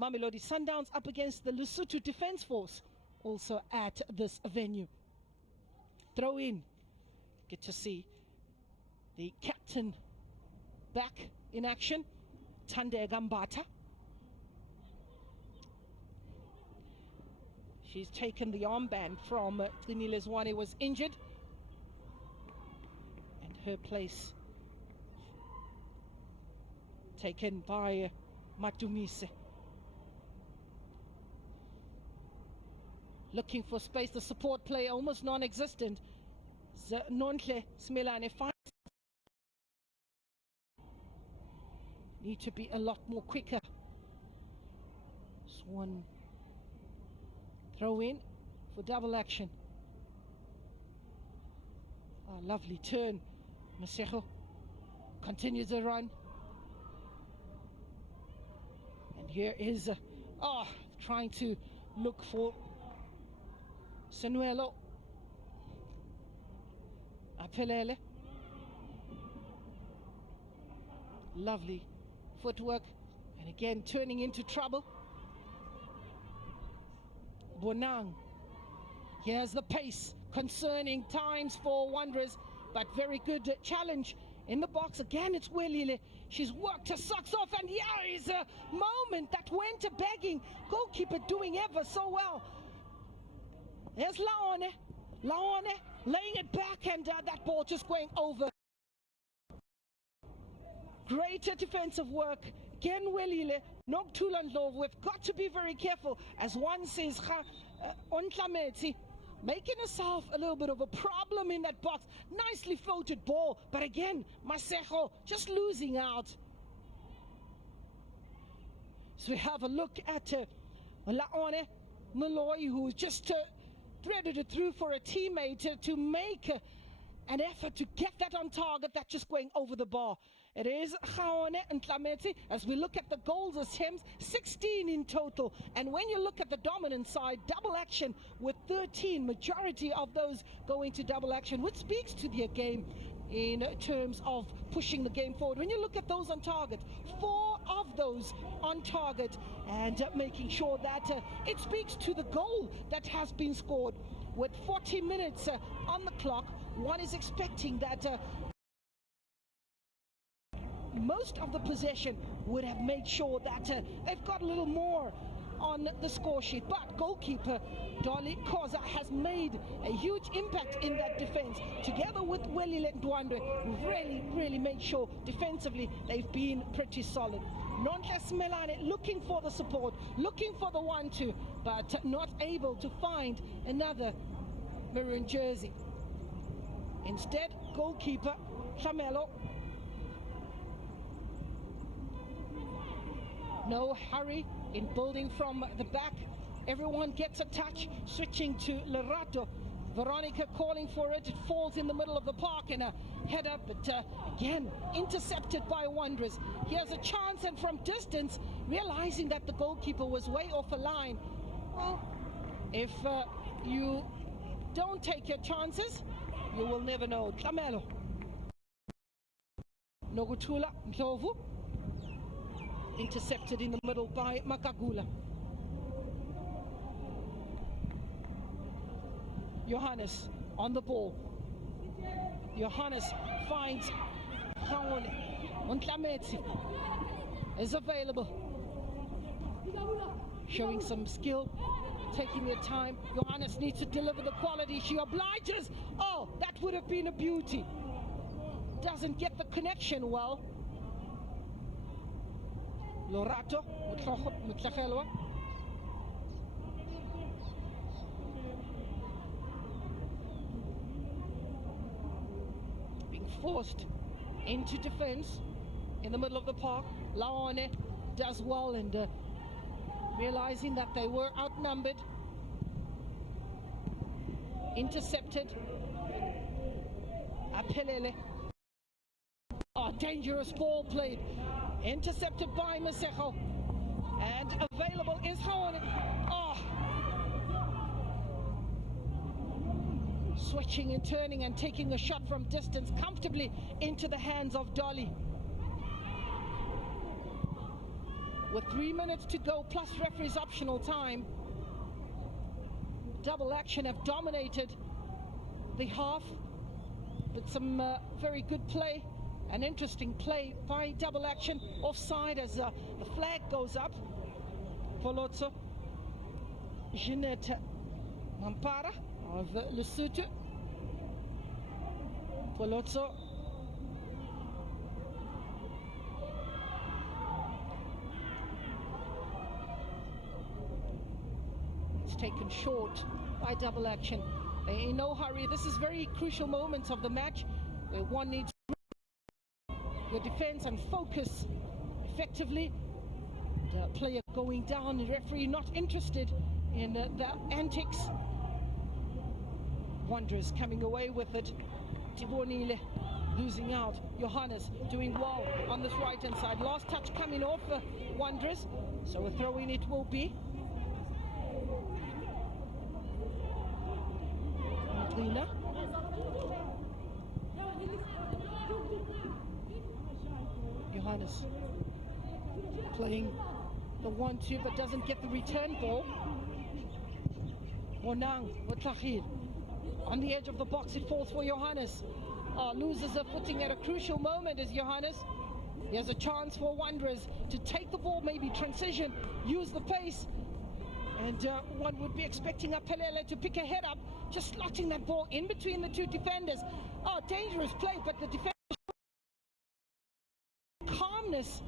Mamelodi Sundowns up against the Lesotho Defence Force, also at this venue. Throw in. Get to see the captain back in action, Tande Gambata. She's taken the armband from Tiniles Wane, was injured, and her place taken by Matumise. Looking for space, the support play almost non-existent. Nontle Smelane finds need to be a lot more quicker. Swan throw in for double action. A lovely turn. Masejo continues the run. And here is trying to look for Senuelo. Apelele. Lovely footwork, and again turning into trouble. Bonang. Here's the pace. Concerning times for Wanderers, but very good challenge in the box. Again, it's Welile. She's worked her socks off, and yeah, is a moment that went to begging. Goalkeeper doing ever so well. There's Laone. Laone laying it back, and that ball just going over. Greater defensive work. Again, Welile. Noktulandlov. We've got to be very careful. As one says, Ontlameti making herself a little bit of a problem in that box. Nicely floated ball. But again, Masejo just losing out. So we have a look at Laone Malloy, who just threaded it through for a teammate to make an effort to get that on target. That just going over the bar. It is Gaone and Tlameti. As we look at the goals attempts, 16 in total. And when you look at the dominant side, double action with 13, majority of those going to double action, which speaks to their game in terms of pushing the game forward. When you look at those on target, 4 of those on target, and making sure that it speaks to the goal that has been scored. With 40 minutes on the clock, one is expecting that most of the possession, would have made sure that they've got a little more on the score sheet. But goalkeeper Dolly Koza has made a huge impact in that defense, together with Welile Ndwandwe, who really made sure defensively they've been pretty solid. Nonhle Smelane looking for the support, looking for the 1-2, but not able to find another maroon jersey. Instead, goalkeeper Chamelo, no hurry in building from the back. Everyone gets a touch, switching to Lerato. Veronica calling for it. It falls in the middle of the park and a header, but again intercepted by Wanderers. Here's a chance, and from distance, realizing that the goalkeeper was way off the line. Well, if you don't take your chances, you will never know. Tlamelo Nogutula Ndlovu, intercepted in the middle by Makagula. Johannes on the ball. Johannes finds Khaone. Untlametsi is available, showing some skill, taking their time. Johannes needs to deliver the quality. She obliges. Oh, that would have been a beauty. Doesn't get the connection well. Lorato Mutlahelwa. Being forced into defense in the middle of the park. Laone does well, and realizing that they were outnumbered. Intercepted. Apelele. Oh, dangerous ball played. Intercepted by Masejo. And available is Haone. Oh. Switching and turning and taking a shot from distance comfortably into the hands of Dolly. With 3 minutes to go, plus referee's optional time, Double Action have dominated the half with some very good play. An interesting play by Double Action. Offside as the flag goes up. Polozzo. Jeanette Mampara of Lesotho. Polozzo. It's taken short by Double Action. In no hurry. This is very crucial moments of the match where one needs your defense and focus effectively. The player going down, the referee not interested in the antics. Wanderers coming away with it. Tibonile losing out. Johannes doing well on this right hand side. Last touch coming off the Wanderers, so a throw in it will be. Madrina. Johannes playing the 1-2 but doesn't get the return ball. Monang with Tahir on the edge of the box. It falls for Johannes. Loses a footing at a crucial moment as Johannes. He has a chance for Wanderers to take the ball, maybe transition, use the pace, and one would be expecting Apelele to pick a head up, just slotting that ball in between the two defenders. Dangerous play, but the defender calmness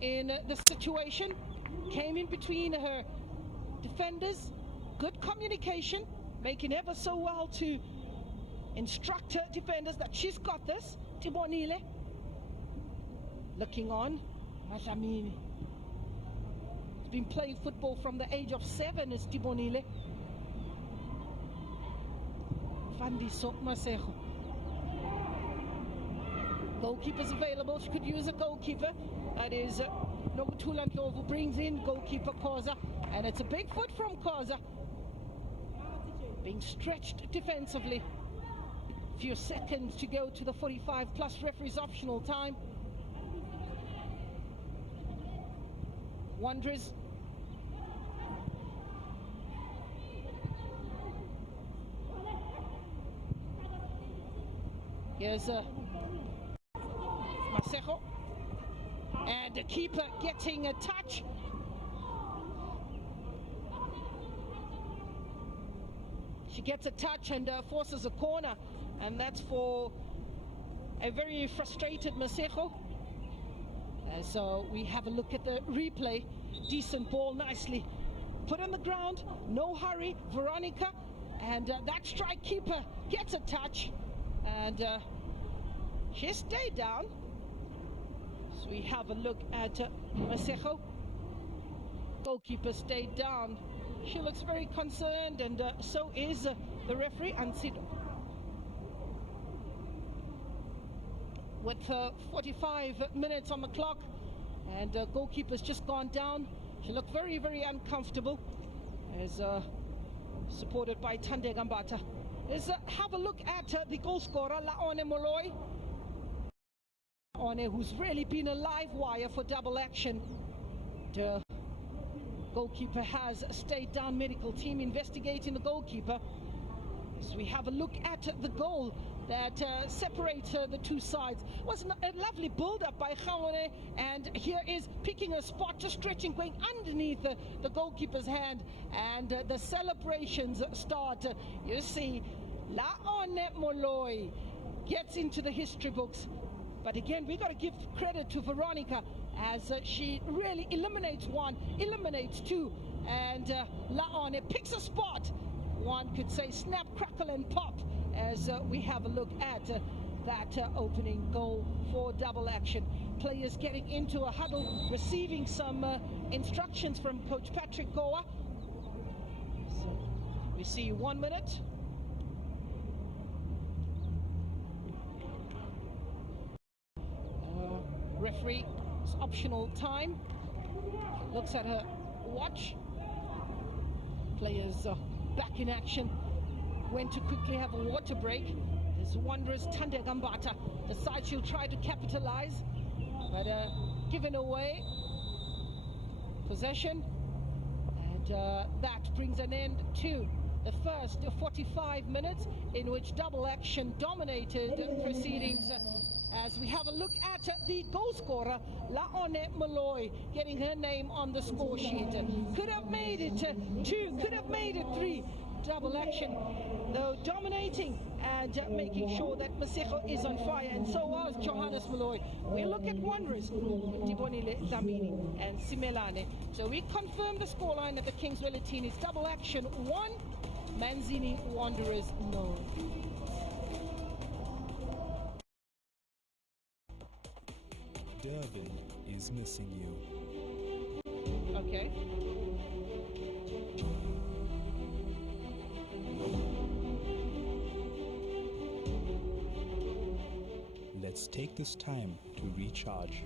in the situation, came in between her defenders. Good communication, making ever so well to instruct her defenders that she's got this. Tibonile looking on. Mazamini has been playing football from the age of 7 as Tibonile. Fandiso Masejo. Goalkeepers available. She could use a goalkeeper. That is Nogutula Ndlovu brings in goalkeeper Koza, and it's a big foot from Koza. Being stretched defensively. Few seconds to go to the 45 plus referee's optional time. Wanderers here's Masejo. And the keeper getting a touch. She gets a touch and forces a corner, and that's for a very frustrated Masejo. So we have a look at the replay. Decent ball, nicely put on the ground, no hurry, Veronica, and that strike keeper gets a touch, and she stayed down. So we have a look at Masejo. Goalkeeper stayed down. She looks very concerned, and so is the referee, Ansido. With 45 minutes on the clock, and goalkeeper's just gone down. She looked very, very uncomfortable, as supported by Tande Gambata. Let's have a look at the goal scorer, Laone Moloi. Laone, who's really been a live wire for double action. The goalkeeper has stayed down, medical team investigating the goalkeeper. So we have a look at the goal that separates the two sides. It was a lovely build-up by Khaone, and here is picking a spot, just stretching, going underneath the goalkeeper's hand, and the celebrations start. You see, Laone Moloi gets into the history books. But again, we got to give credit to Veronica, as she really eliminates one, eliminates two, and Laone picks a spot. One could say snap, crackle and pop, as we have a look at that opening goal for double action. Players getting into a huddle, receiving some instructions from Coach Patrick Goa. So we see 1 minute. Referee, it's optional time. Looks at her watch. Players back in action. Went to quickly have a water break. This Wanderers Tande Gambata decides she'll try to capitalize, but given away possession, and that brings an end to the first 45 minutes in which double action dominated proceedings. As we have a look at the goal scorer, Laone Moloi, getting her name on the score sheet. Could have made it 2, could have made it 3. Double action, though, dominating and making sure that Masejo is on fire, and so was Johannes Moloi. We look at Wanderers, Tibonile Dlamini and Simelane. So we confirm the scoreline at the Kings Welletini's double action 1, Manzini Wanderers 0. Durban is missing you. Okay. Let's take this time to recharge.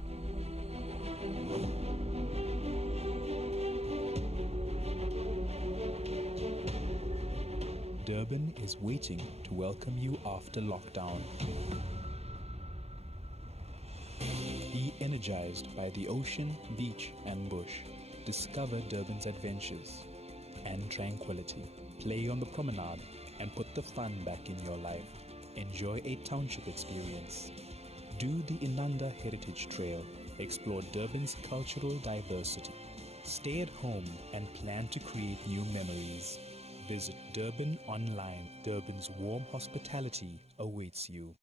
Durban is waiting to welcome you after lockdown. Be energized by the ocean, beach and bush. Discover Durban's adventures and tranquility. Play on the promenade and put the fun back in your life. Enjoy a township experience. Do the Inanda Heritage Trail. Explore Durban's cultural diversity. Stay at home and plan to create new memories. Visit Durban online. Durban's warm hospitality awaits you.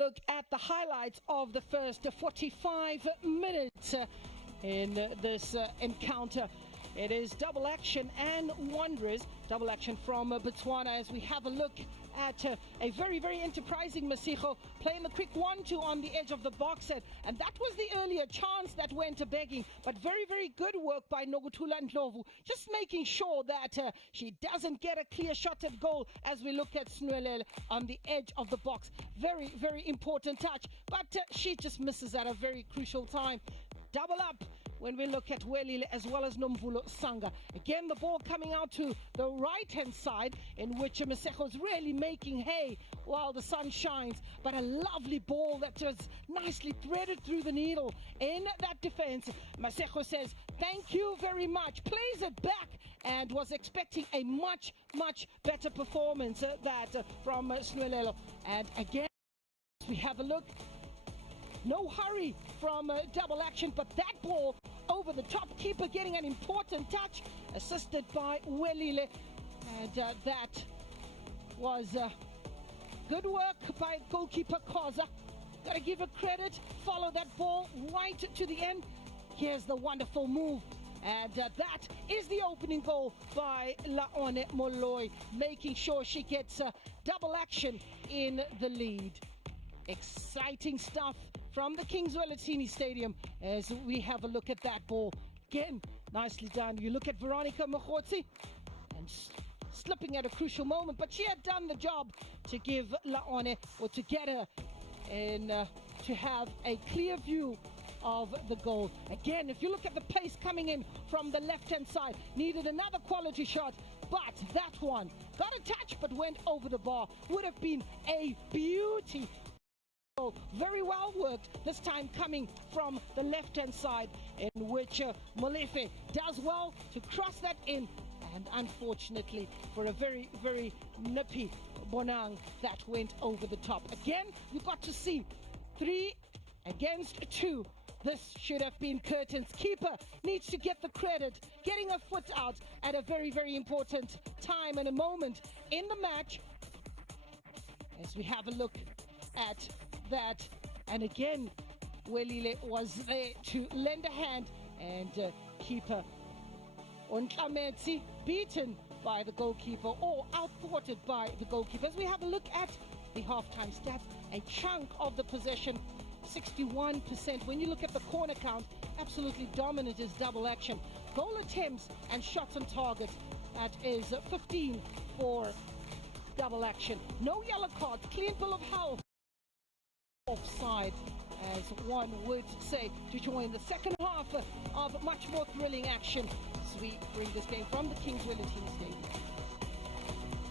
Look at the highlights of the first 45 minutes in this encounter. It is double action and Wanderers. Double action from Botswana, as we have a look at a very, very enterprising Masejo playing the quick 1-2 on the edge of the box, and that was the earlier chance that went begging, but very, very good work by Nogutula Ndlovu, just making sure that she doesn't get a clear shot at goal as we look at Snwelele on the edge of the box. Very, very important touch, but she just misses at a very crucial time. Double up when we look at Welile as well as Nomvulo Sanga. Again, the ball coming out to the right-hand side, in which Masejo's really making hay while the sun shines. But a lovely ball that was nicely threaded through the needle in that defense. Masejo says, thank you very much, plays it back, and was expecting a much, much better performance from Snwelele. And again, We have a look. No hurry from double action, but that ball over the top. Keeper getting an important touch, assisted by Welile. And that was good work by goalkeeper Koza. Got to give her credit. Follow that ball right to the end. Here's the wonderful move. And that is the opening goal by Laone Moloi, making sure she gets double action in the lead. Exciting stuff from the Kings Welletini Stadium as we have a look at that ball. Again, nicely done. You look at Veronica Mokgotsi and slipping at a crucial moment, but she had done the job to give Laone, or to get her, and to have a clear view of the goal. Again, if you look at the pace coming in from the left-hand side, needed another quality shot, but that one got a touch but went over the bar. Would have been a beauty. Very well worked, this time coming from the left-hand side, in which Molefe does well to cross that in, and unfortunately for a very, very nippy Bonang, that went over the top. Again, you got to see 3 against 2. This should have been curtains. Keeper needs to get the credit, getting a foot out at a very, very important time and a moment in the match. As we have a look at that, and again, Welile was there to lend a hand, and keeper Ontlametsi beaten by the goalkeeper, or outthwarted by the goalkeeper. As we have a look at the halftime stats, a chunk of the possession, 61%. When you look at the corner count, absolutely dominant is double action. Goal attempts and shots on target, that is 15 for double action. No yellow cards, clean bill of health. Offside, as one would say, to join the second half of much more thrilling action as we bring this game from the Kings Welletini Stadium.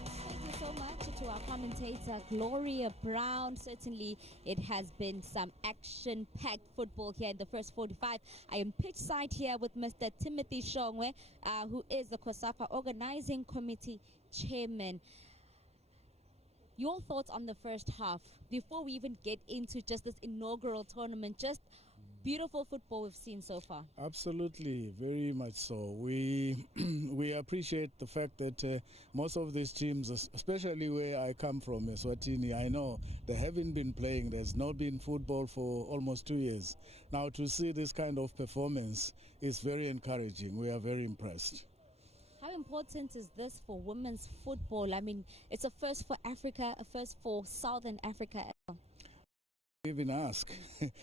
Thank you so much to our commentator Gloria Brown. Certainly it has been some action-packed football here in the first 45. I am pitch side here with Mr. Timothy Shongwe, who is the COSAFA Organizing Committee Chairman. Your thoughts on the first half before we even get into just this inaugural tournament, just beautiful football we've seen so far? Absolutely, very much so. We we appreciate the fact that most of these teams, especially where I come from, Eswatini, I know they haven't been playing. There's not been football for almost 2 years. Now to see this kind of performance is very encouraging. We are very impressed. How important is this for women's football? I mean, it's a first for Africa, a first for Southern Africa as well. Even ask.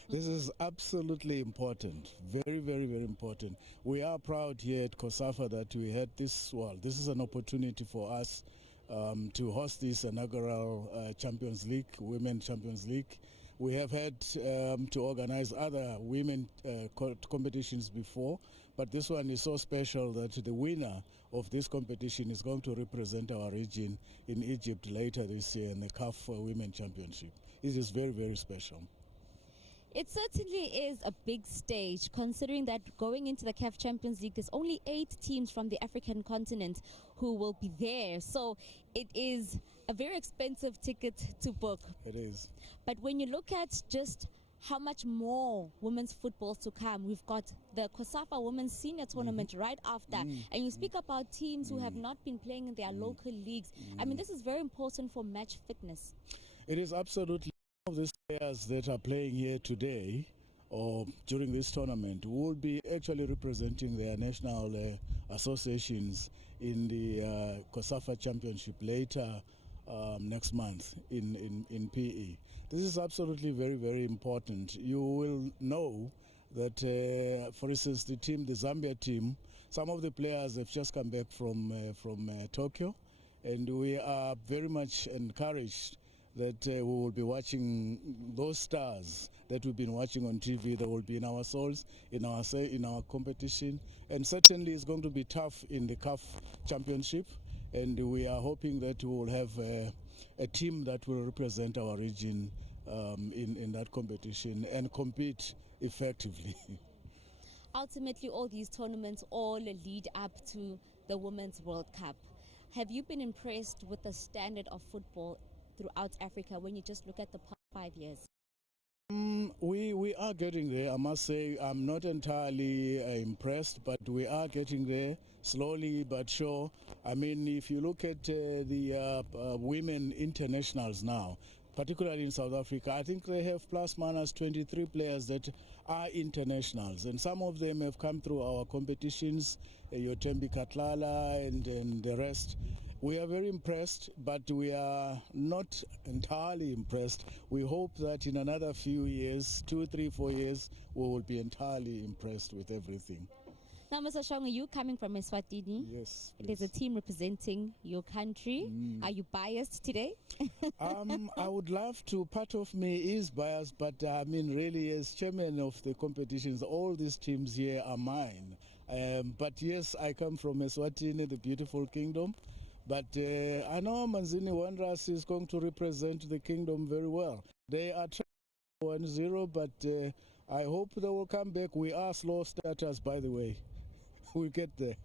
This is absolutely important. Very, very, very important. We are proud here at COSAFA that we had this. Well, this is an opportunity for us to host this inaugural Champions League, Women Champions League. We have had to organize other women competitions before, but this one is so special that the winner of this competition is going to represent our region in Egypt later this year in the CAF Women Championship. It is very, very special. It certainly is a big stage, considering that going into the CAF Champions League, there's only 8 teams from the African continent who will be there. So it is a very expensive ticket to book. It is. But when you look at just how much more women's football to come, we've got the COSAFA Women's Senior Tournament right after. And you speak about teams who have not been playing in their local leagues. I mean, this is very important for match fitness. It is absolutely. All of these players that are playing here today or during this tournament will be actually representing their national associations in the COSAFA Championship later next month in PE. This is absolutely very, very important. You will know that, for instance, the Zambia team, some of the players have just come back from Tokyo, and we are very much encouraged that we will be watching those stars that we've been watching on TV. They will be in our souls, in our competition, and certainly it's going to be tough in the CAF Championship. And we are hoping that we will have a team that will represent our region in that competition and compete effectively. Ultimately, all these tournaments all lead up to the Women's World Cup. Have you been impressed with the standard of football throughout Africa when you just look at the 5 years? We are getting there. I must say I'm not entirely impressed, but we are getting there slowly but sure. I mean, if you look at the women internationals now, particularly in South Africa, I think they have plus minus 23 players that are internationals, and some of them have come through our competitions, Yotembi Katlala and the rest. We are very impressed, but we are not entirely impressed. We hope that in another few years, 2, 3, 4 years, we will be entirely impressed with everything. Now, Mr. Shong, you coming from Eswatini? Yes. There's a team representing your country. Are you biased today? I would love to. Part of me is biased, but I mean, really, as chairman of the competitions, all these teams here are mine. But yes, I come from Eswatini, the beautiful kingdom. But I know Manzini Wanderers is going to represent the kingdom very well. They are 1-0, but I hope they will come back. We are slow starters, by the way. We'll get there.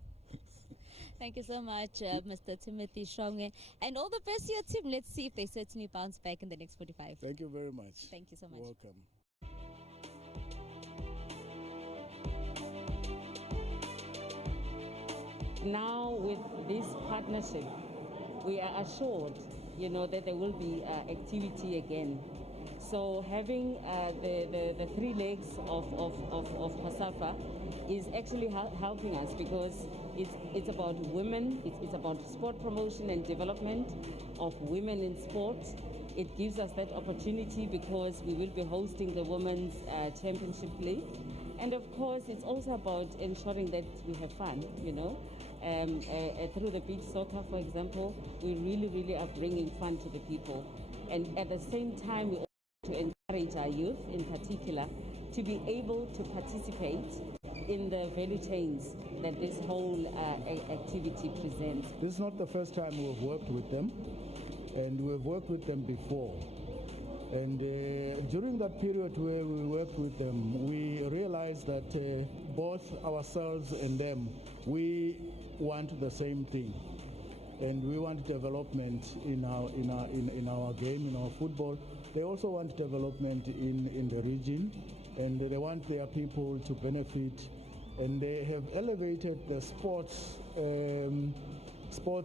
Thank you so much, Mr. Timothy Shonge. And all the best to your team. Let's see if they certainly bounce back in the next 45. Thank you very much. Thank you so much. Welcome. Now with this partnership, we are assured, that there will be activity again. So having the 3 legs of COSAFA is actually helping us, because it's about women, it's about sport promotion and development of women in sport. It gives us that opportunity because we will be hosting the Women's Championship League. And of course, it's also about ensuring that we have fun, through the beach soccer, for example, we really are bringing fun to the people. And at the same time, we also want to encourage our youth in particular to be able to participate in the value chains that this whole activity presents. This is not the first time we've worked with them, and we've worked with them before. And during that period where we worked with them, we realized that both ourselves and them, we want the same thing. And we want development in our game, in our football. They also want development in the region, and they want their people to benefit. And they have elevated the sports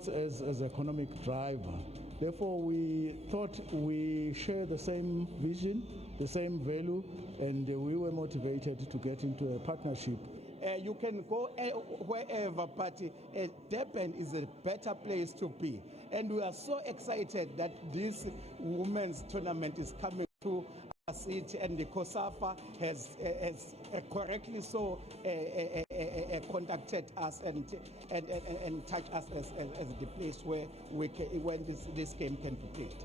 as economic driver. Therefore, we thought we share the same vision, the same value, and we were motivated to get into a partnership. You can go wherever, but Durban is a better place to be. And we are so excited that this women's tournament is coming to our city, and the COSAFA has correctly so contacted us and touched us as the place where when this game can be played.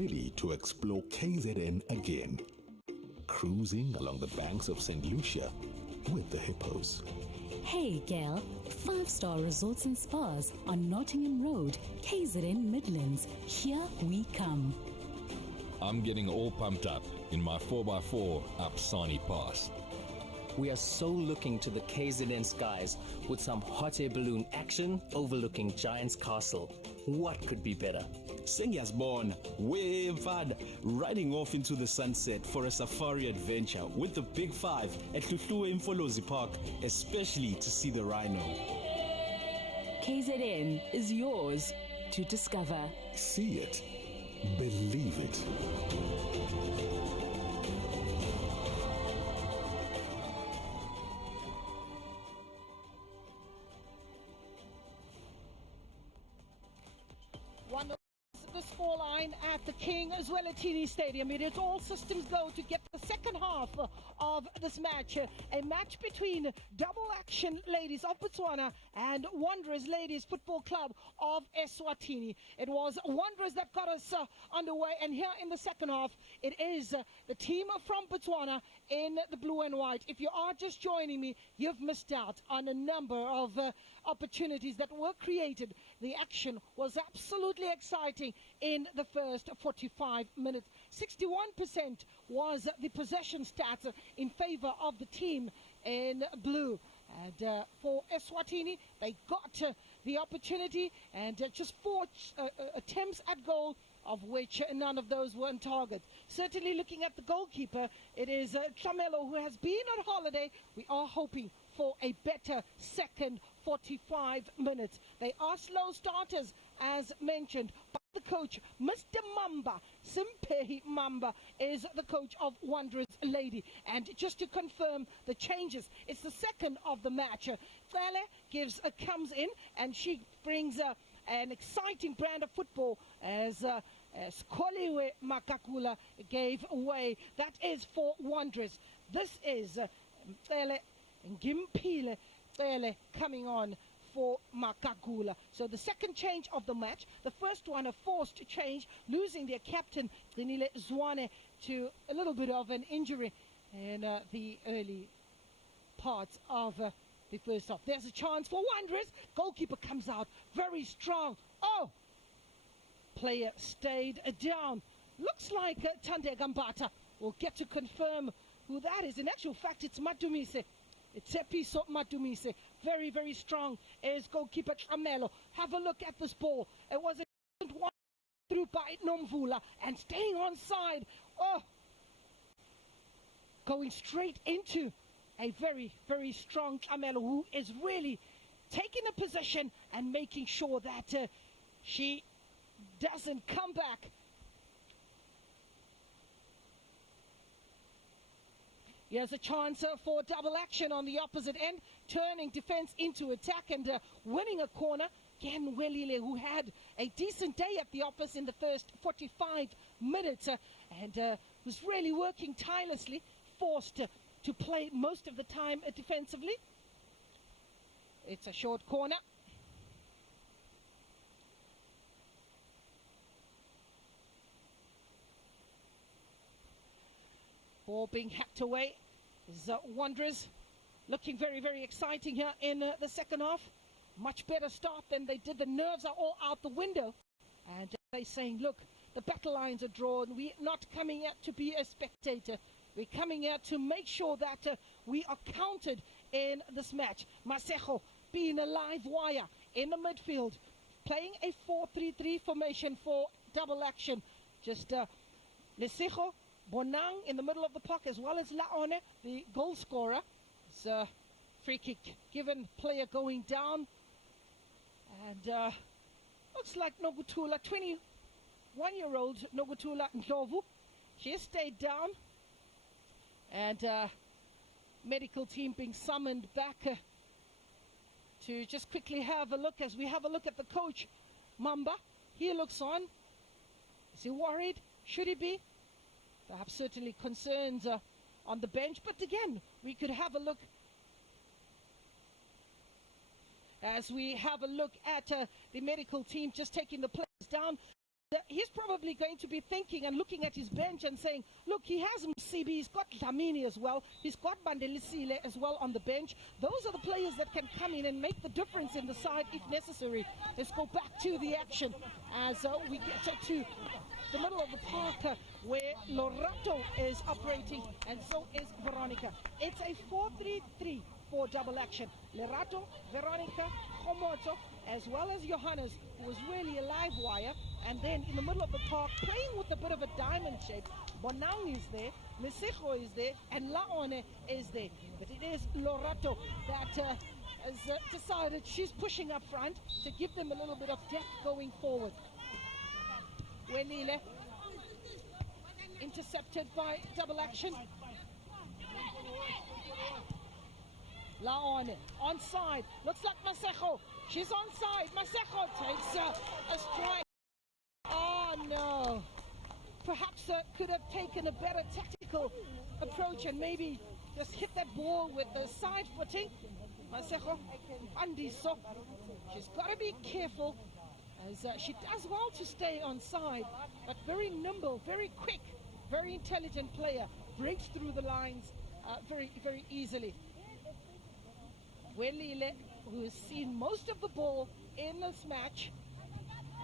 ready to explore KZN again, cruising along the banks of St. Lucia with the hippos. Hey gal, 5-star resorts and spas on Nottingham Road, KZN Midlands. Here we come. I'm getting all pumped up in my 4x4 up Sani Pass. We are so looking to the KZN skies with some hot air balloon action overlooking Giant's Castle. What could be better? Sengyasbona, way fun, riding off into the sunset for a safari adventure with the Big Five at Luhlue Mfolozi Park, especially to see the rhino. KZN is yours to discover. See it. Believe it. The scoreline at the King Zwelithini Stadium. It is all systems go to get the second half of this match. A match between Double Action Ladies of Botswana and Wanderers Ladies Football Club of Eswatini. It was Wanderers that got us underway, and here in the second half, it is the team from Botswana in the blue and white. If you are just joining me, you've missed out on a number of opportunities that were created. The action was absolutely exciting in the first 45 minutes. 61% was the possession stats in favor of the team in blue. And for Eswatini, they got the opportunity, and just 4 attempts at goal, of which none of those were on target. Certainly looking at the goalkeeper, it is Tlamelo, who has been on holiday. We are hoping for a better second 45 minutes. They are slow starters, as mentioned by the coach, Mr. Mamba. Simpehi Mamba is the coach of Wanderers Lady. And just to confirm the changes, it's the second of the match. Cele comes in, and she brings an exciting brand of football as Koliwe Makakula gave away. That is for Wanderers. This is Cele Ngimpile Cele coming on for Makakula. So the second change of the match, the first one a forced change, losing their captain Rinile Zwane to a little bit of an injury in the early parts of the first half. There's a chance for Wanderers. Goalkeeper comes out very strong. Oh! Player stayed down. Looks like Tande Gambata. We'll get to confirm who that is. In actual fact, it's Matumise. It's Episo Matumise. Very, very strong is goalkeeper Tlamelo. Have a look at this ball. It was a one through by Nomvula and staying on side. Oh! Going straight into a very, very strong Tlamelo, who is really taking a position and making sure that she doesn't come back. Here's a chance for double action on the opposite end, turning defense into attack and winning a corner. Ken Welile, who had a decent day at the office in the first 45 minutes and was really working tirelessly, forced to play most of the time defensively. It's a short corner. Ball being hacked away. Wanderers looking very, very exciting here in the second half. Much better start than they did. The nerves are all out the window. And they're saying, look, the battle lines are drawn. We're not coming out to be a spectator. We're coming out to make sure that we are counted in this match. Masejo being a live wire in the midfield, playing a 4-3-3 formation for double action. Just Lesejo, Bonang in the middle of the park, as well as Laone, the goal scorer. It's a free kick given, player going down. And looks like Nogutula, 21-year-old Nogutula Ndlovu. She has stayed down. And medical team being summoned back to just quickly have a look as we have a look at the coach, Mamba. He looks on. Is he worried? Should he be? Perhaps certainly concerns on the bench. But again, we could have a look as we have a look at the medical team just taking the players down. He's probably going to be thinking and looking at his bench and saying, look, he has Msibi, he's got Dlamini as well, he's got Bandelisile as well on the bench. Those are the players that can come in and make the difference in the side if necessary. Let's go back to the action as we get to the middle of the park where Lorato is operating and so is Veronica. It's a 4-3-3 for double action. Lorato, Veronica, Komoto, as well as Johannes, who was really a live wire. And then in the middle of the park, playing with a bit of a diamond shape, Bonang is there, Mesejo is there, and Laone is there. But it is Lorato that has decided she's pushing up front to give them a little bit of depth going forward. Welile intercepted by double action. Laone onside. Looks like Masejo. She's onside. Masejo takes a strike. Oh no. Perhaps could have taken a better tactical approach and maybe just hit that ball with the side footing. Masejo Andiso. She's got to be careful as she does well to stay on side, but very nimble, very quick, very intelligent player, breaks through the lines very, very easily. Welile, who has seen most of the ball in this match,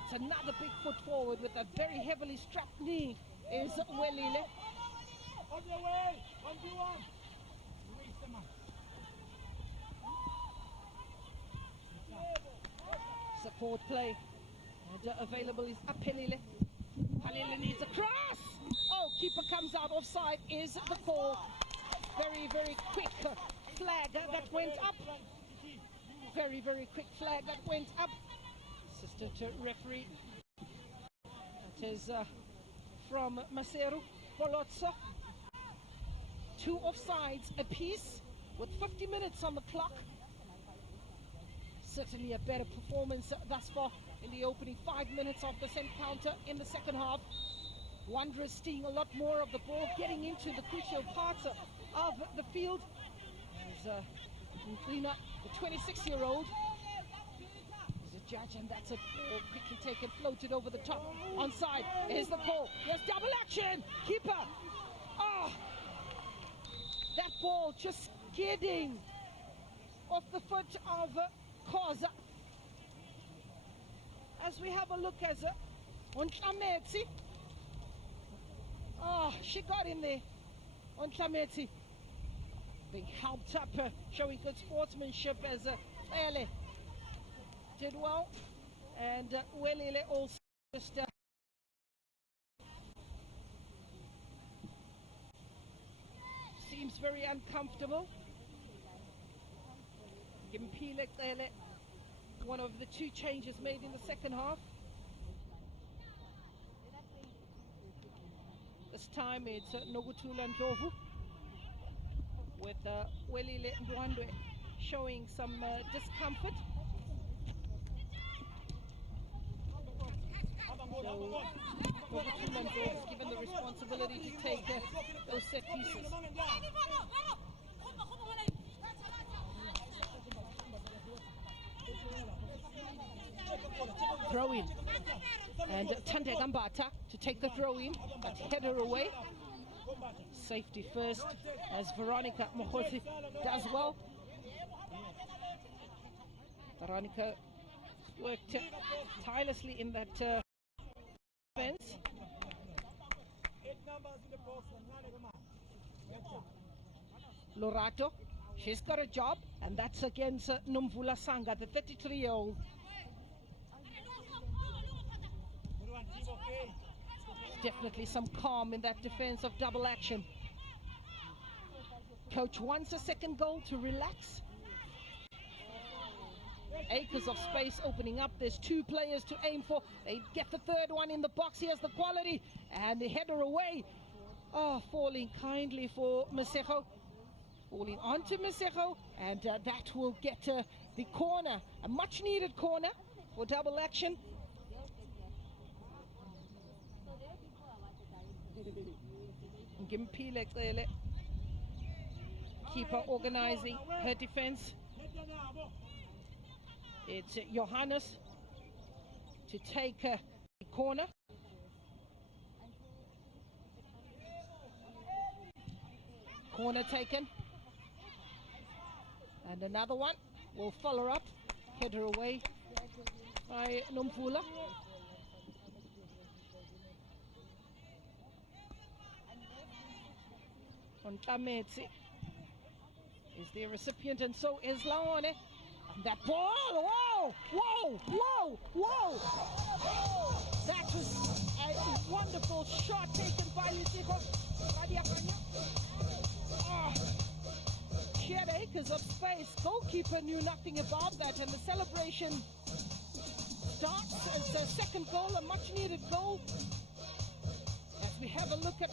it's another big foot forward with a very heavily strapped knee, is Welile. On the way, 1v1. Support play. And available is Apelile. Apelile needs a cross. Oh, keeper comes out offside is the call. Very, very quick flag that went up. Very, very quick flag that went up. Assistant referee. That is from Maseru Polozzo. 2 offsides apiece with 50 minutes on the clock. Certainly a better performance thus far in the opening 5 minutes of this encounter in the second half. Wanderers seeing a lot more of the ball, getting into the crucial parts of the field. There's Mfrina, the 26-year-old, is a judge, and that's a ball quickly taken, floated over the top. Onside, here's the call. There's double action. Keeper. Oh, that ball just skidding off the foot of Khoza. As we have a look as Ontlametsi. Oh, she got in there. Ontlametsi being helped up, showing good sportsmanship as Ele did well. And Welile also just seems very uncomfortable. Gimpile Ele, one of the 2 changes made in the second half. This time it's Nogutula Ndlovu with Welile Ndwandwe showing some discomfort. So Nogutula Ndlovu is given the responsibility to take those set pieces. Throw in, and Tande Gambata to take the throw in, but header away. Safety first, as Veronica Mohosi does well. Veronica worked tirelessly in that defense. Lorato, she's got a job, and that's against Nomvula Sanga, the 33-year-old. Definitely some calm in that defense of double action. Coach wants a second goal to relax. Acres of space opening up. There's 2 players to aim for. They get the third one in the box. Here's the quality, and the header away. Oh, falling kindly for Masejo. Falling onto Masejo, and that will get the corner, a much needed corner for double action. Gimpile Cele, keeper organizing her defense. It's Johannes to take the corner. Corner taken. And another one will follow up. Header away by Nomvula. Ontlametsi is the recipient, and so is Laone. That ball, whoa, whoa, whoa, whoa! That was a wonderful shot taken by Lisiko. She had acres of space. Goalkeeper knew nothing about that, and the celebration starts as the second goal, a much-needed goal. As we have a look at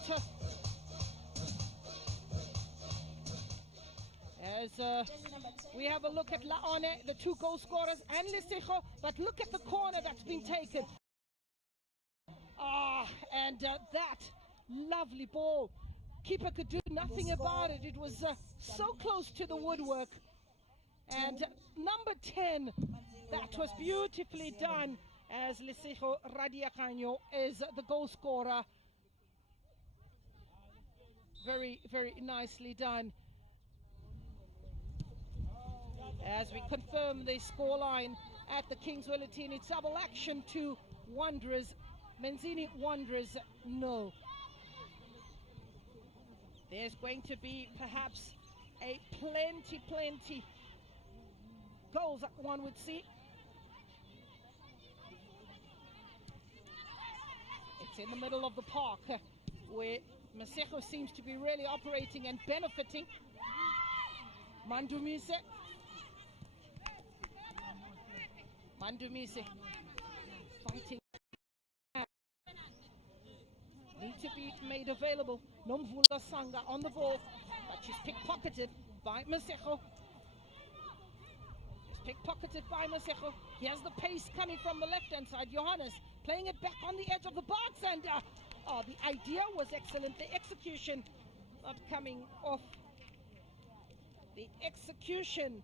we have a look at Laone, the two goal scorers, and Lisiko, but look at the corner that's been taken. And that lovely ball. Keeper could do nothing about it. It was so close to the woodwork. And number 10, that was beautifully done, as Lisiko Radiakanyo is the goal scorer. Very, very nicely done. As we confirm the scoreline at the Kings Welitini, double action to Wanderers. Manzini Wanderers, no. There's going to be perhaps a plenty goals that one would see. It's in the middle of the park where Maseko seems to be really operating and benefiting. Mandumise fighting. Need to be made available. Nomvula Sanga on the ball, but she's pickpocketed by Maseko. Pickpocketed by Maseko. Here's the pace coming from the left-hand side. Johannes playing it back on the edge of the box, and the idea was excellent. The execution not coming off. The execution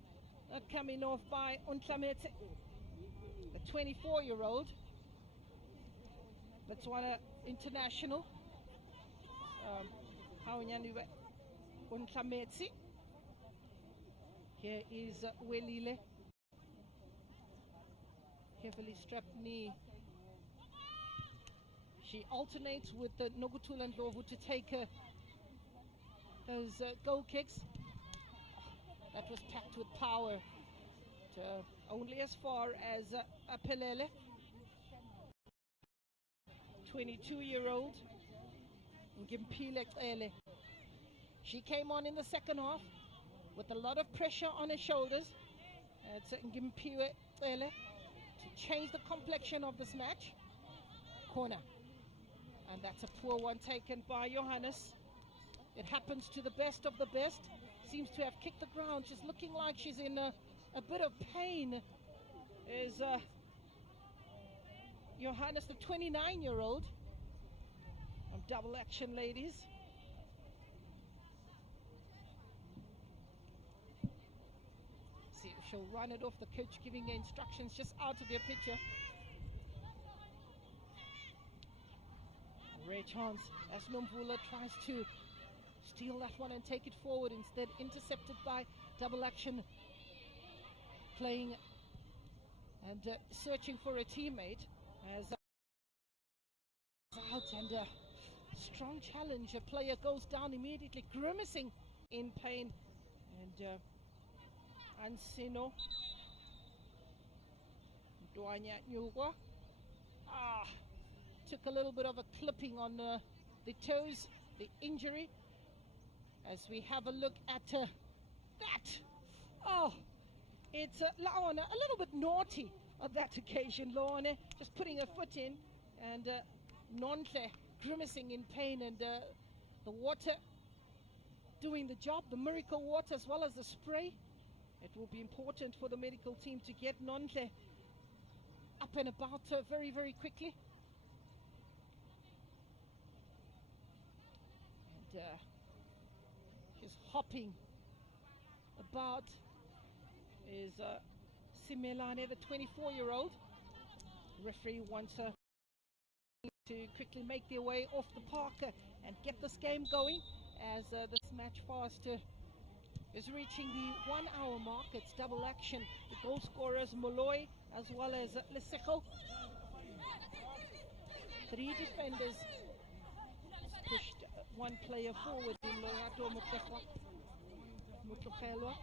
not coming off by Untlamete, the 24-year-old Botswana international. Untlamete. Here is Welile. Heavily strapped knee. She alternates with the Nogutula and Lovu to take those goal kicks. That was packed with power. Only as far as Apelele, 22-year-old Ngimpile Cele. She came on in the second half with a lot of pressure on her shoulders. It's Ngimpile Cele to change the complexion of this match. Corner. And that's a poor one taken by Johannes. It happens to the best of the best. Seems to have kicked the ground. She's looking like she's in a bit of pain. Is Johannes, the 29-year-old. Double action, ladies. See if she'll run it off. The coach giving her instructions just out of your picture. Rare chance as Nomvula tries to steal that one and take it forward. Instead intercepted by double action, playing and searching for a teammate as out, and strong challenge. A player goes down immediately, grimacing in pain, and Ansino Duanya Nyugwa took a little bit of a clipping on the toes, the injury. As we have a look at that. Oh, it's Laone, a little bit naughty on that occasion. Laone just putting her foot in, and Nontle grimacing in pain, and the water doing the job, the miracle water as well as the spray. It will be important for the medical team to get Nontle up and about very, very quickly. And she's hopping about is Simelane, the 24-year-old. Referee wants her to quickly make their way off the park and get this game going, as this match fast is reaching the 1 hour mark. It's double action. The goal scorers Molloy as well as Lesego. 3 defenders pushed one player forward in Lorato Mutlogelwa.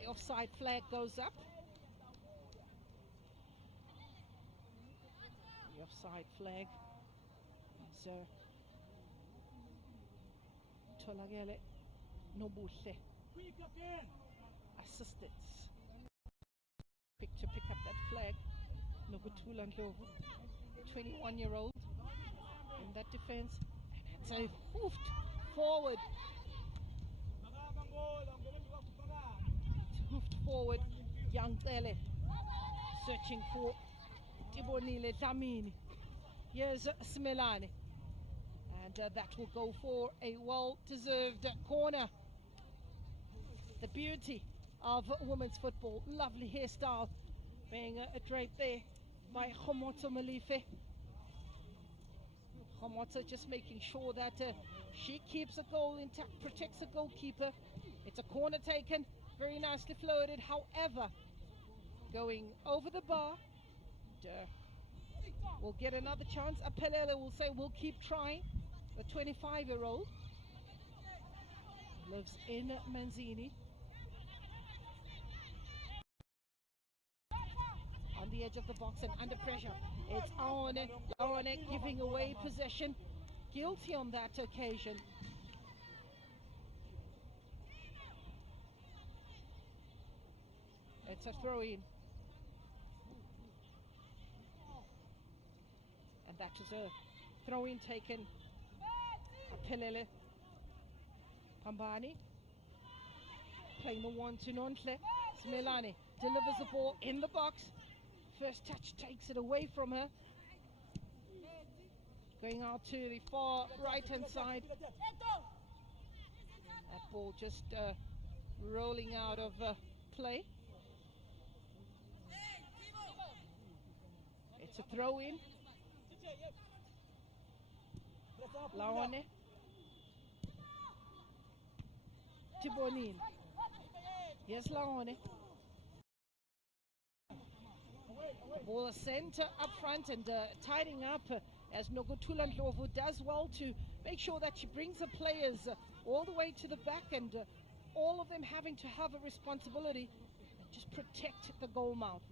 The offside flag goes up. The offside flag is Tolagele Nobuhle assistance to pick up that flag. Nogutula Ndlovu, 21-year-old in that defense, and it's a hoofed forward. It's hoofed forward. Young Tele searching for Tibonile Dlamini. Here's Smelane, and that will go for a well-deserved corner. The beauty of women's football, lovely hairstyle being draped there by Khomotso Malife. Khomotso just making sure that she keeps a goal intact, protects the goalkeeper. It's a corner taken, very nicely floated, however, going over the bar. We'll get another chance. Apelele will say we'll keep trying. The 25-year-old lives in Manzini. On the edge of the box and under pressure. It's Aone giving away possession. Guilty on that occasion. It's a throw-in. And that is a throw-in taken. Apelele Pambani playing the one to Nontle. Smelane delivers the ball in the box. First touch takes it away from her. Going out to the far right-hand side. That ball just rolling out of play. It's a throw-in. Laone Tibonin. Yes, Laone. Ball sent up front and tidying up as Nogutula Ndlovu does well to make sure that she brings the players all the way to the back, and all of them having to have a responsibility and just protect the goal mouth.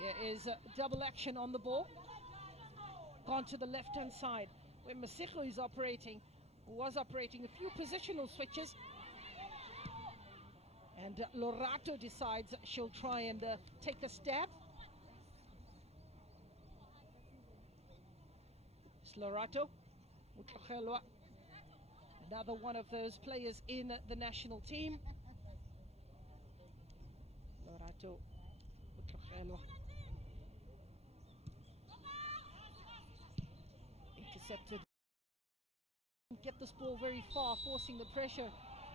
Here is double action on the ball. Gone to the left-hand side where Masiko is operating. Was operating a few positional switches, and Lorato decides she'll try and take a stab. It's Lorato Mutlogelwa, another one of those players in the national team. Lorato Mutlogelwa intercepted. Get this ball very far, forcing the pressure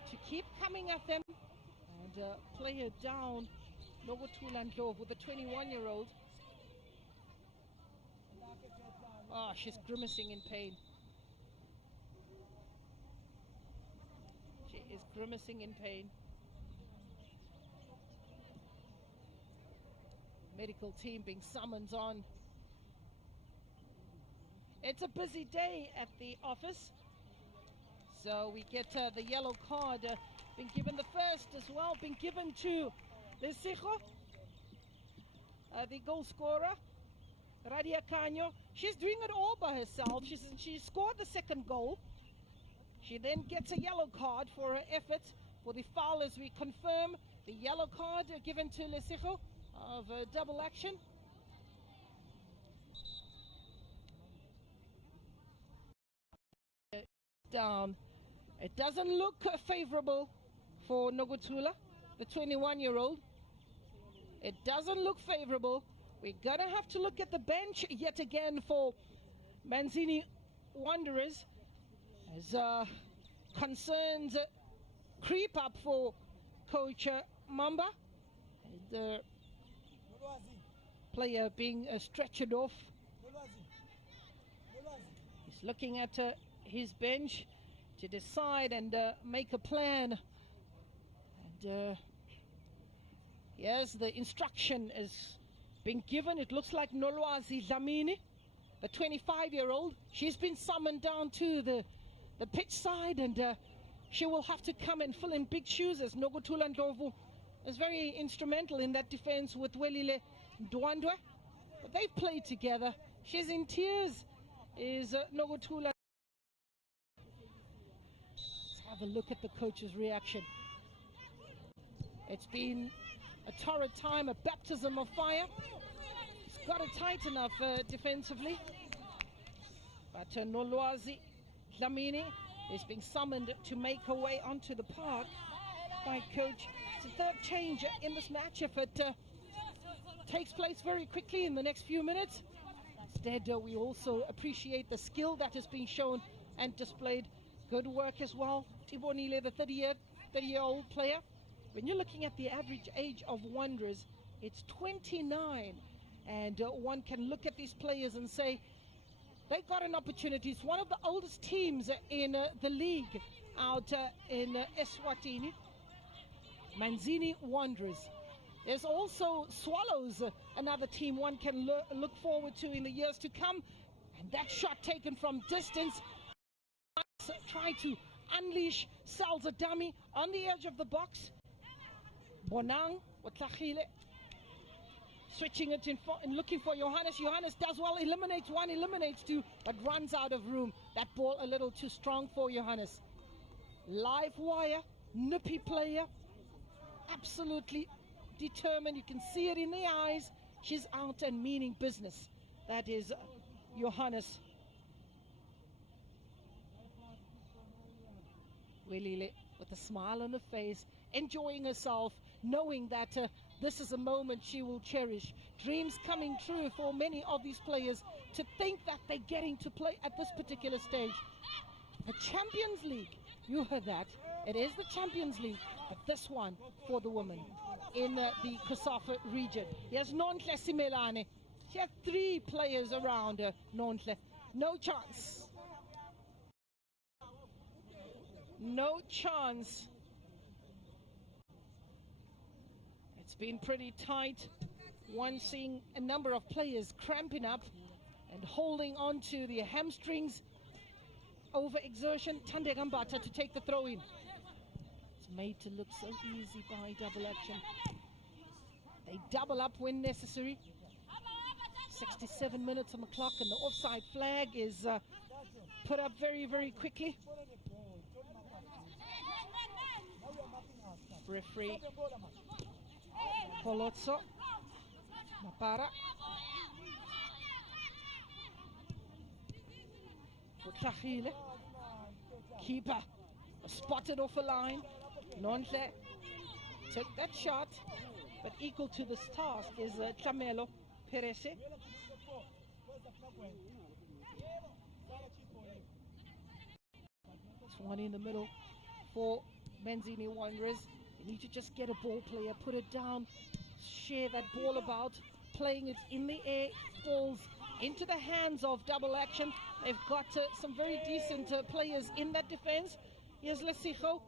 to keep coming at them and play her down. Nogutula Ndlovu with the 21-year-old. Ah, she's grimacing in pain. She is grimacing in pain. Medical team being summoned on. It's a busy day at the office. So we get the yellow card being given, the first as well, being given to Lesego, the goal scorer, Radia Canyo. She's doing it all by herself. She scored the second goal. She then gets a yellow card for her efforts for the foul, as we confirm. The yellow card given to Lesego of double action. Down. It doesn't look favorable for Nogotula, the 21-year-old. It doesn't look favorable. We're going to have to look at the bench yet again for Manzini Wanderers as concerns creep up for coach Mamba. The player being stretchered off. He's looking at his bench to decide and make a plan. And yes, the instruction is being given. It looks like Nolwazi Dlamini, the 25-year-old. She's been summoned down to the pitch side, and she will have to come and fill in big shoes as Nogotula Ndlovu is very instrumental in that defense with Welile Ndwandwe. But they've played together. She's in tears, is Nogotula. Let's have a look at the coach's reaction. It's been a torrid time, a baptism of fire. He's got to tighten up defensively. But Nolwazi Dlamini is being summoned to make her way onto the park by coach. It's the third change in this match. If it takes place very quickly in the next few minutes. Instead, we also appreciate the skill that is being shown and displayed. Good work as well. Tibonile, the 30-year-old player. When you're looking at the average age of Wanderers, it's 29. And one can look at these players and say, they got an opportunity. It's one of the oldest teams in the league out in Eswatini. Manzini Wanderers. There's also Swallows, another team one can look forward to in the years to come. And that shot taken from distance. Try to unleash Salza dummy on the edge of the box. Bonang, Watlachile, switching it in and looking for Johannes. Johannes does well, eliminates one, eliminates two, but runs out of room. That ball a little too strong for Johannes. Live wire, nippy player, absolutely determined. You can see it in the eyes. She's out and meaning business. That is Johannes. Welile with a smile on her face, enjoying herself, knowing that this is a moment she will cherish. Dreams coming true for many of these players to think that they're getting to play at this particular stage. The Champions League, you heard that. It is the Champions League, but this one for the women in the COSAFA region. Here's Nontle Simelane. She has 3 players around her, Nontle. No chance. No chance. It's been pretty tight. One seeing a number of players cramping up and holding on to the hamstrings. Overexertion. Tande Gambata to take the throw in. It's made to look so easy by double action. They double up when necessary. 67 minutes on the clock, and the offside flag is put up very, very quickly. Referee Polozzo Mapara. Utlachile. Keeper spotted off a line. Nontle took that shot, but equal to this task is Tlamelo Perese. It's one in the middle for Manzini Wanderers. They need to just get a ball player, put it down, share that ball about, playing it in the air, falls into the hands of double action. They've got some very decent players in that defense. Here's Lesijo.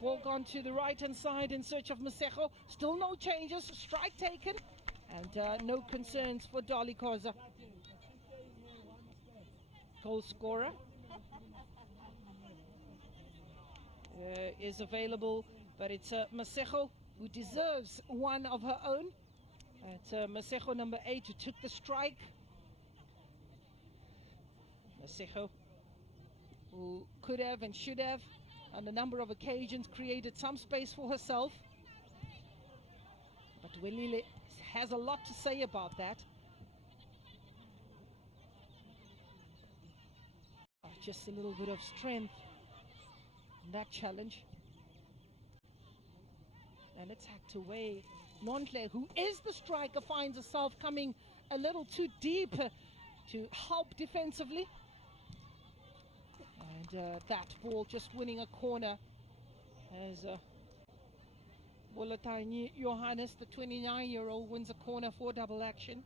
Ball gone to the right-hand side in search of Masejo. Still no changes, strike taken, and no concerns for Dali Koza. Goal scorer is available, but it's Masejo, who deserves one of her own. It's Masejo number 8 who took the strike. Masejo, who could have and should have on a number of occasions created some space for herself. But Welile has a lot to say about that. Just a little bit of strength that challenge. And it's hacked away. Nontle, who is the striker, finds herself coming a little too deep to help defensively. And that ball just winning a corner as Bolatani Johannes, the 29-year-old, wins a corner for double action.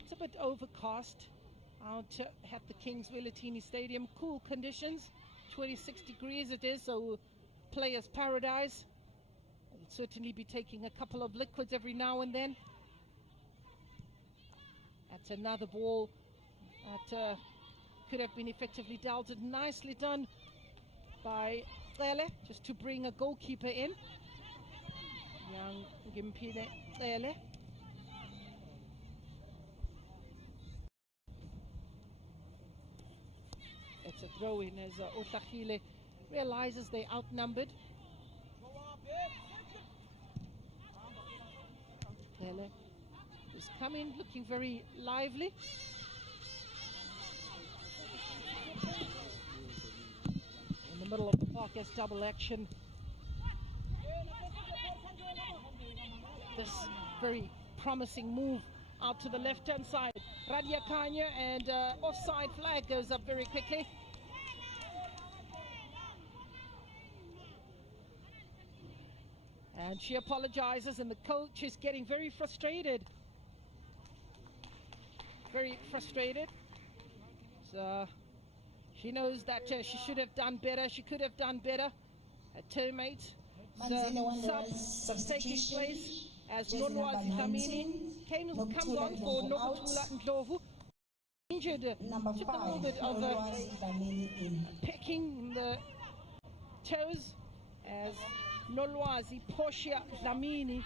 It's a bit overcast out at the Kings Willetini Stadium. Cool conditions, 26 degrees it is, so players' paradise. I'll certainly be taking a couple of liquids every now and then. That's another ball that could have been effectively dealt. Nicely done by Lele, just to bring a goalkeeper in. Young Gimpile Lele. It's a throw in as Otlachile realizes they're outnumbered. Lele is coming, looking very lively. In the middle of the park as double action. This very promising move out to the left-hand side. Radia Kanya, and offside flag goes up very quickly. And she apologizes, and the coach is getting very frustrated. Very frustrated. So she knows that she should have done better. She could have done better. Her teammate sub taking place as Nolwazi Dlamini comes on for Nokutula Ndlovu. Injured, took a little bit of pecking in the toes as Nolwazi Portia Dlamini.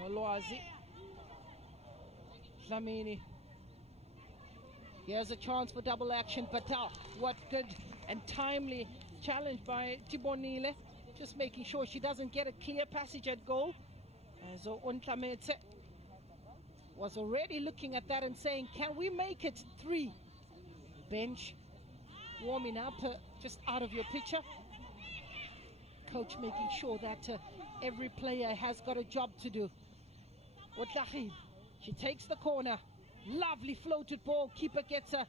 Nolwazi Dlamini. Here's a chance for double action, but what good and timely challenge by Tibonile, just making sure she doesn't get a clear passage at goal. As Ontlametse was already looking at that and saying, can we make it 3? Bench warming up, just out of your picture. Coach making sure that every player has got a job to do. Otlachile, she takes the corner. Lovely floated ball. Keeper gets a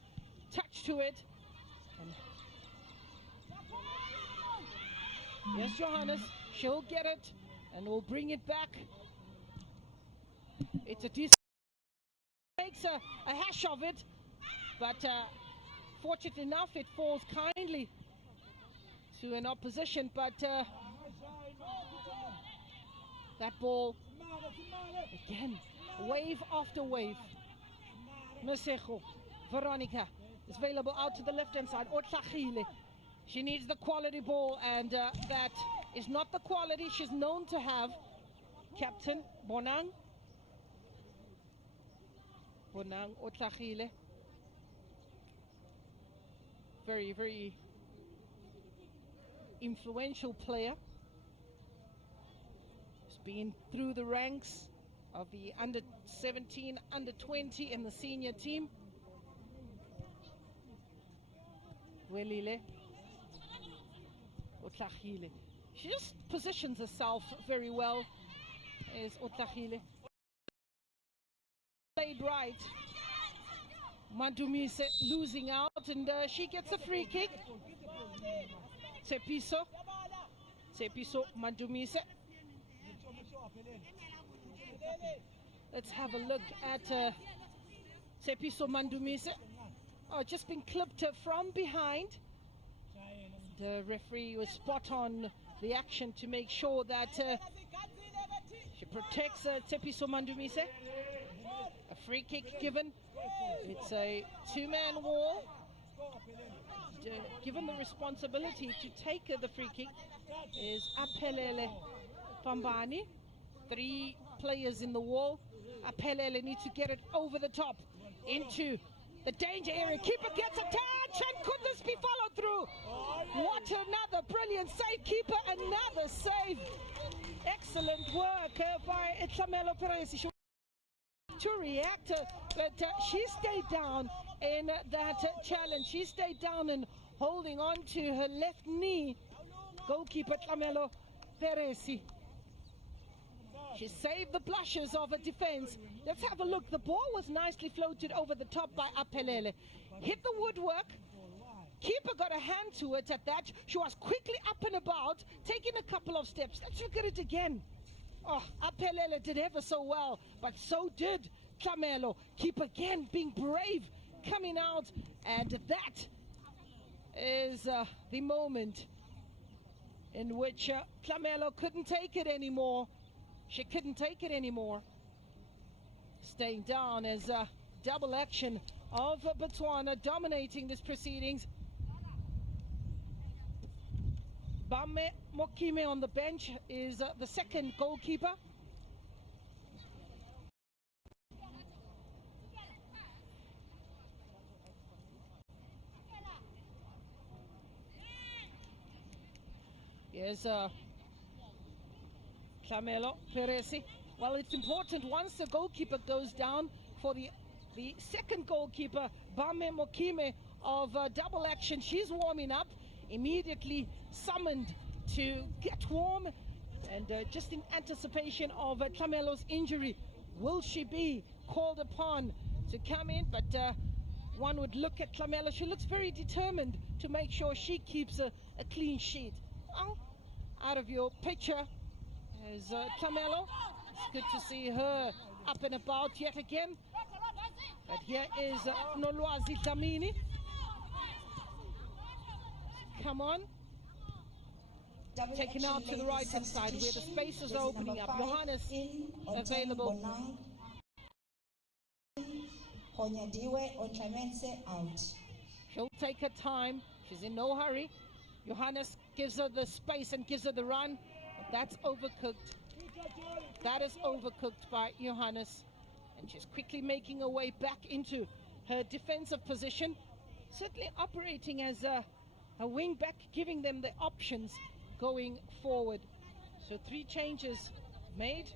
touch to it. And yes, Johannes, she'll get it and we'll bring it back. It's a decent, makes a hash of it, but fortunate enough it falls kindly to an opposition. But that ball again, wave after wave. Mesejo, Veronica is available out to the left-hand side. Otlachile, she needs the quality ball, and that is not the quality she's known to have. Captain Bonang Otlachile, very, very influential player. She's been through the ranks of the under 17, under 20 in the senior team. Welile Otlachile, she just positions herself very well. Is Otlachile played right. Mandumise losing out, and she gets a free kick. Tsepiso Mandumise. Let's have a look at Tsepiso Mandumise. Oh, just been clipped from behind. The referee was spot on the action to make sure that she protects Tsepiso Mandumise. A free kick given. It's a two-man wall. Given the responsibility to take the free kick is Apelele Pambani. 3 players in the wall. Apelele needs to get it over the top into the danger area. Keeper gets a touch, and could this be followed through? What another brilliant save, keeper, another save. Excellent work by Itlamelo Perez. to react, but she stayed down in that challenge. She stayed down and holding on to her left knee. Goalkeeper Tlamelo Peresi. She saved the blushes of a defense. Let's have a look. The ball was nicely floated over the top by Apelele. Hit the woodwork. Keeper got a hand to it at that. She was quickly up and about, taking a couple of steps. Let's look at it again. Oh, Apelele did ever so well, but so did Tlamelo. Keeper again being brave, coming out, and that is the moment in which Tlamelo couldn't take it anymore. She couldn't take it anymore. Staying down as double action of Botswana dominating these proceedings. Bame Mokime on the bench is the second goalkeeper. Here's Tlamelo Peresi. Well, it's important once the goalkeeper goes down for the second goalkeeper, Bame Mokime of double action. She's warming up, immediately summoned to get warm, and just in anticipation of Tlamelo's injury, will she be called upon to come in? But one would look at Tlamelo. She looks very determined to make sure she keeps a clean sheet. Well, out of your picture is Tlamelo. It's good to see her up and about yet again. But here is Nolwazi Dlamini. Come on. Taken out to the right hand side where the space is opening up. Johannes available. Out. She'll take her time. She's in no hurry. Johannes gives her the space and gives her the run. But that's overcooked. That is overcooked by Johannes. And she's quickly making her way back into her defensive position. Certainly operating as a wing back, giving them the options going forward. So 3 changes made.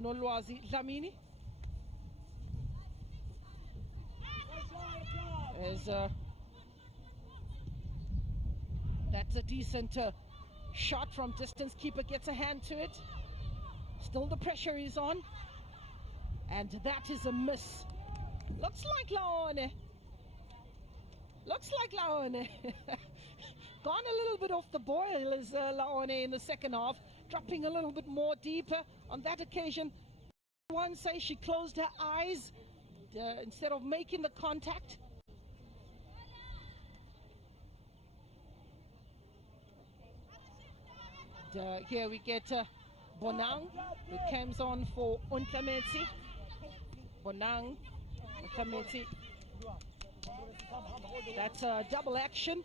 Nolwazi Dlamini. That's a decent shot from distance. Keeper gets a hand to it. Still the pressure is on. And that is a miss. Looks like Laone. Looks like Laone. Gone a little bit off the boil is Laone in the second half. Dropping a little bit more deeper. On that occasion, one say she closed her eyes instead of making the contact. Here we get Bonang, who comes on for Untlametsi. Bonang, Untlametsi. That's a double action.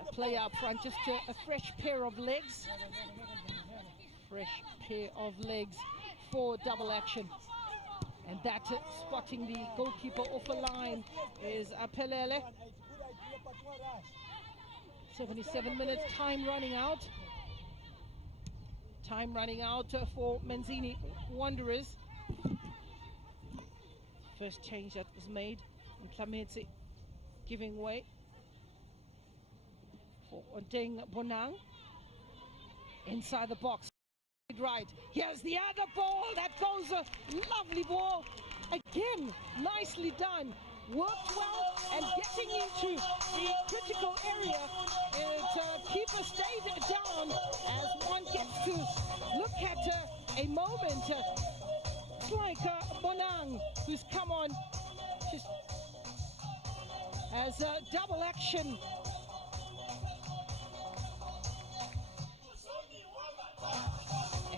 A player up front, just a fresh pair of legs. Fresh pair of legs for double action. And that spotting the goalkeeper off a line is Apelele. 77 minutes, time running out. Time running out for Manzini Wanderers. First change that was made. And Tlametsi giving way for Odeng Bonang. Inside the box. Right. Here's the other ball. That goes a lovely ball. Again, nicely done. Worked well and getting into the critical area. Keeper stayed down as one gets to look at a moment. It's like Bonang, who's come on just as a double action.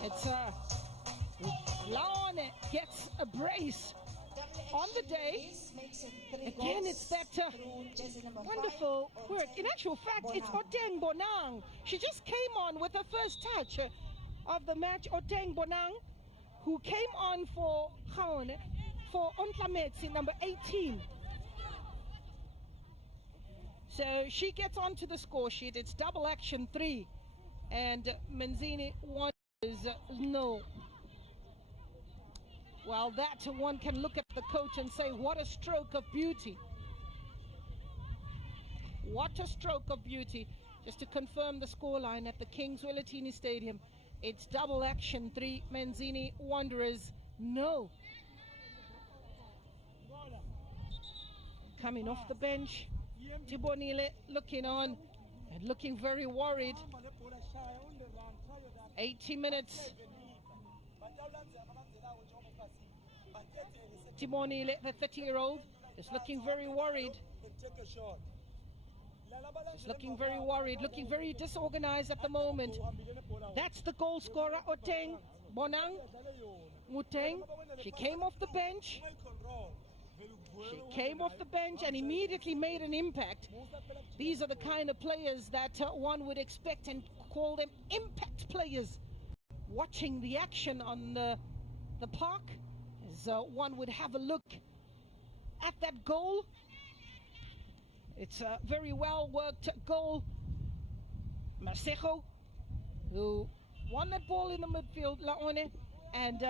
It's Laone gets a brace on the day. Again, it's that wonderful work. In actual fact, it's Odeng Bonang. She just came on with her first touch of the match. Odeng Bonang, who came on for Gaone, for Untlametsi, number 18. So she gets onto the score sheet. It's double action 3 and Manzini wonders no. Well, that one can look at the coach and say, what a stroke of beauty. What a stroke of beauty. Just to confirm the scoreline at the Kings Wellatini Stadium, it's double action, 3 Manzini Wanderers, no. Coming off the bench, Tibonile looking on and looking very worried. 80 minutes. Tibonile, the 30-year-old, is looking very worried. He's looking very worried, looking very disorganized at the moment. That's the goal scorer, Oteng Bonang Muteng. She came off the bench. She came off the bench and immediately made an impact. These are the kind of players that one would expect and call them impact players. Watching the action on the park, as one would have a look at that goal. It's a very well worked goal. Masejo, who won that ball in the midfield, Laone, and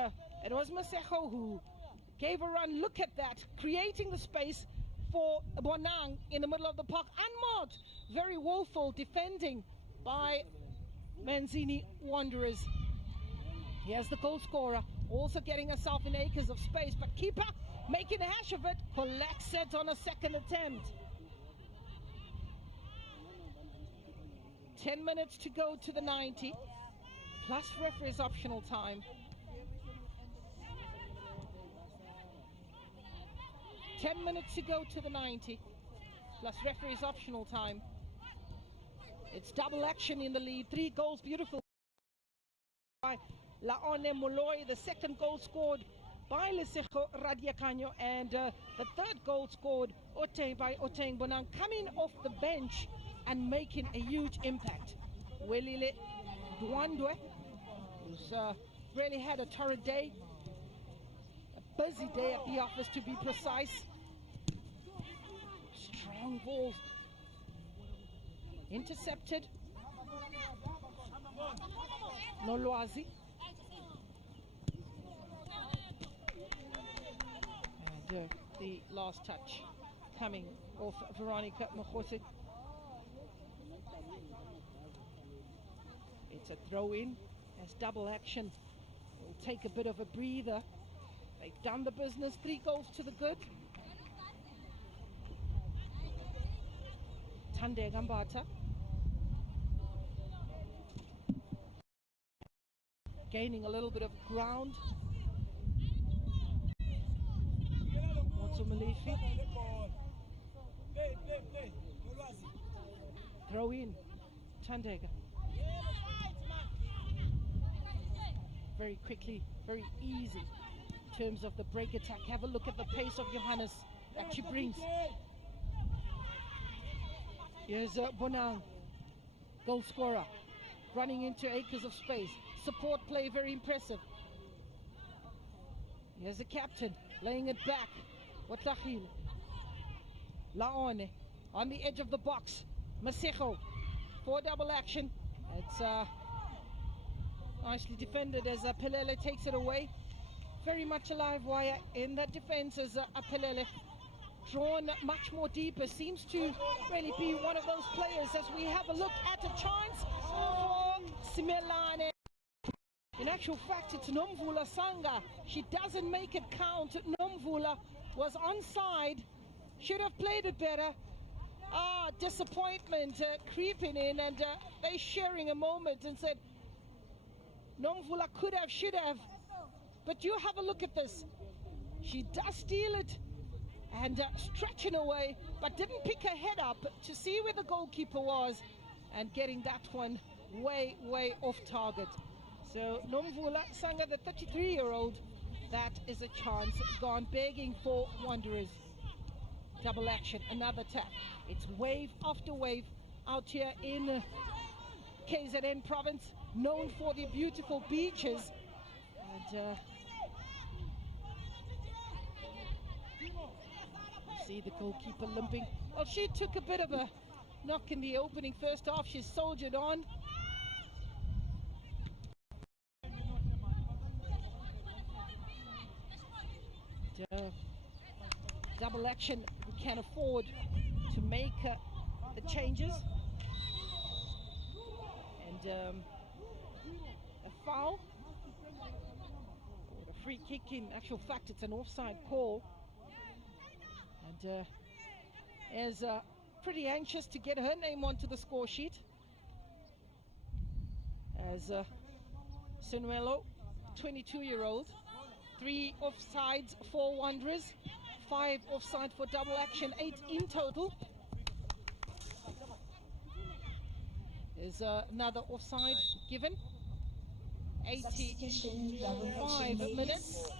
it was Masejo who gave a run. Look at that, creating the space for Bonang in the middle of the park, unmarked. Very woeful defending by Manzini Wanderers. Here's the goal scorer, also getting herself in acres of space, but keeper making a hash of it, collects it on a second attempt. 10 minutes to go to the 90, plus referee's optional time. 10 minutes to go to the 90, plus referee's optional time. It's double action in the lead, 3 goals, beautiful by Laone Moloi, the second goal scored by Lesego Radiakanyo, and the third goal scored by Oteng Bonang, coming off the bench and making a huge impact. Welile Dwandwe, who's really had a torrid day, a busy day at the office to be precise. Strong ball, intercepted. Nolwazi. And the last touch coming off Veronica Mokhosi. It's a throw-in as double action. Will take a bit of a breather. They've done the business, 3 goals to the good. Tande Gambata. Gaining a little bit of ground. Motso Malifi. Throw in. Tandega. Very quickly, very easy in terms of the break attack. Have a look at the pace of Johannes that she brings. Here's Bonang, goal scorer, running into acres of space. Support play, very impressive. Here's the captain, laying it back. Watlahil. Laone, on the edge of the box. Masejo, for double action. It's nicely defended as Pelele takes it away. Very much alive wire in that defense as Pelele, drawn much more deeper, seems to really be one of those players as we have a look at a chance for Simelane. In actual fact, it's Nomvula Sanga. She doesn't make it count. Nomvula was onside, should have played it better. Disappointment creeping in, and they sharing a moment and said, Nomvula could have, should have, but you have a look at this. She does steal it and stretching away, but didn't pick her head up to see where the goalkeeper was, and getting that one way off target. So Nomvula Sanga, the 33-year-old, that is a chance gone, begging for Wanderers. Double action, another tap. It's wave after wave out here in KZN province, known for the beautiful beaches. And see the goalkeeper limping. Well, she took a bit of a knock in the opening first half. She soldiered on. double action, we can afford to make the changes. And a foul, or a free kick. In actual fact, it's an offside call. And is pretty anxious to get her name onto the score sheet. As Sinuelo, 22-year-old, 3 offsides, 4 Wanderers, 5 offside for double action, 8 in total. There's another offside given. 85 minutes.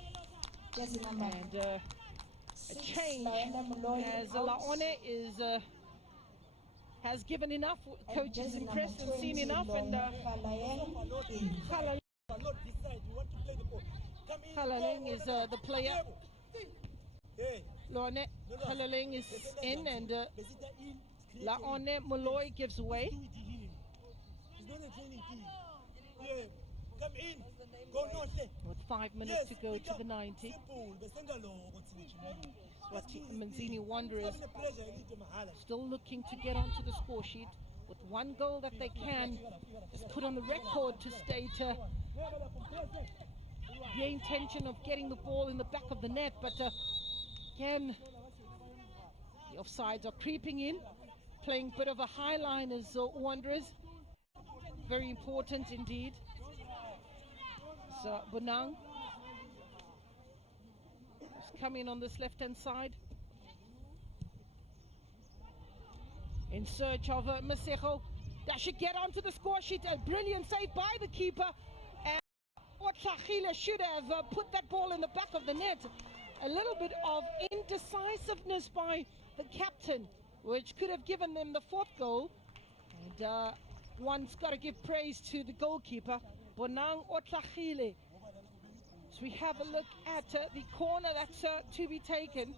And a change as Laone has given enough. Coach is impressed and seen enough. And Halaleng is the player. Laone Halaleng is in, and Laone Molloy gives away. With 5 minutes to go to the 90. Manzini Wanderers still looking to get onto the score sheet with 1 goal that they can just put on the record to state the intention of getting the ball in the back of the net. But again, the offsides are creeping in, playing a bit of a high line as Wanderers. Very important indeed. So Bonang is coming on this left-hand side in search of Masejo. That should get onto the score sheet. A brilliant save by the keeper. And Otlachile should have put that ball in the back of the net. A little bit of indecisiveness by the captain, which could have given them the 4th goal. And one's got to give praise to the goalkeeper, Bonang Otlachile. So we have a look at the corner that's to be taken.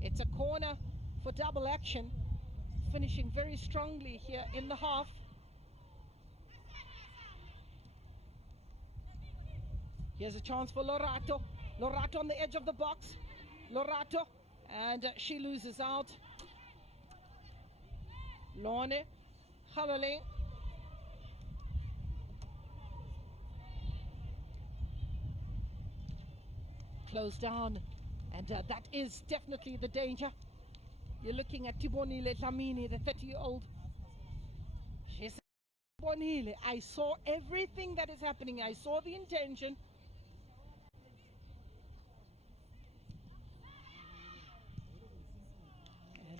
It's a corner for double action, finishing very strongly here in the half. Here's a chance for Lorato. Lorato on the edge of the box. Lorato, and she loses out. Lone Halaleng. Closed down, and that is definitely the danger. You're looking at Tibonile Dlamini, the 30-year-old. She said, Tibonile, I saw everything that is happening. I saw the intention.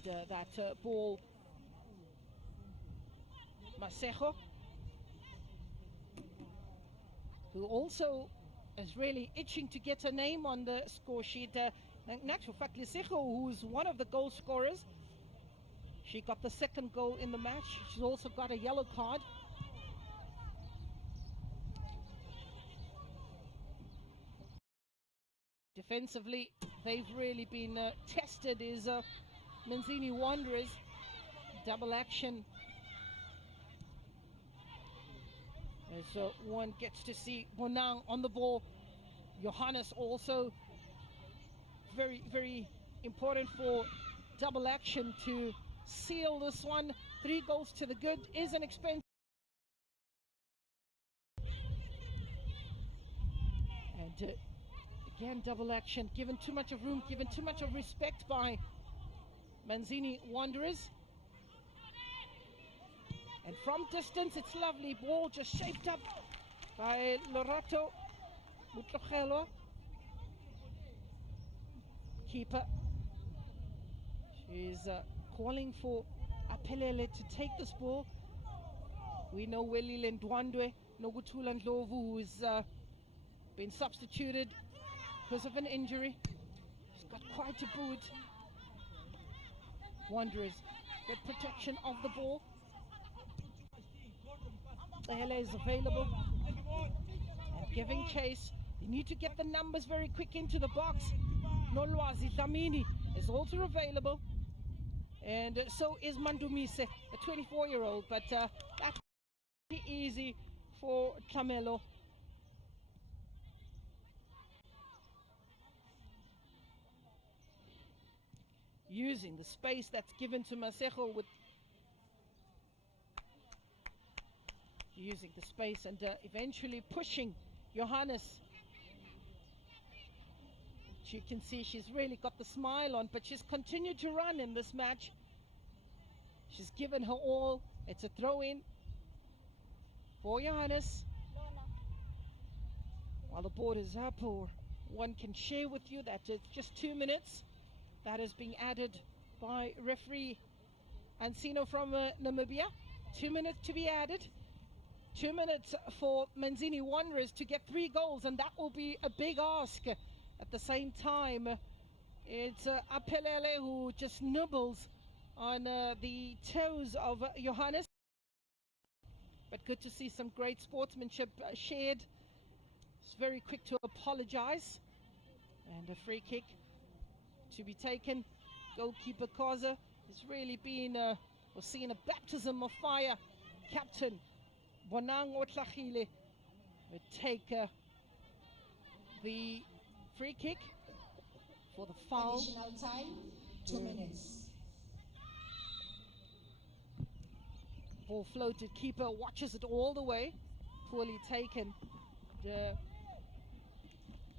And that ball, Masejo, who also is really itching to get her name on the score sheet. In actual fact, Lisejo, who's one of the goal scorers, she got the 2nd goal in the match. She's also got a yellow card. Defensively, they've really been tested, is Manzini Wanderers. Double action. As one gets to see Bonang on the ball. Johannes also very, very important for double action to seal this one. 3 goals to the good is an expense. And again, double action, given too much of room, given too much of respect by Manzini Wanderers. And from distance, it's lovely. Ball just shaped up by Lorato Mutlogelo. Keeper. She's calling for Apelele to take this ball. We know Welile Ndwandwe Nogutula Ndlovu, who's been substituted because of an injury. She's got quite a boot. Wanderers, good protection of the ball. Hele is available and giving chase. You need to get the numbers very quick into the box. Nolwazi Dlamini is also available, and so is Mandumise, a 24-year-old, but that's easy for Tlamelo. using the space that's given to Masego with using the space and eventually pushing Johannes. You can see she's really got the smile on, but she's continued to run in this match. She's given her all. It's a throw-in for Johannes. While the board is up, or one can share with you that it's just 2 minutes. That is being added by referee Ancino from Namibia. 2 minutes to be added. 2 minutes for Manzini Wanderers to get 3 goals, and that will be a big ask. At the same time, it's Apelele who just nibbles on the toes of Johannes. But good to see some great sportsmanship shared. It's very quick to apologize. And a free kick to be taken. Goalkeeper Koza has really been, we're seeing a baptism of fire. Captain Bonang Otlachile would take the free kick for the foul. Additional time, 2 minutes. Ball floated, keeper watches it all the way. Poorly taken.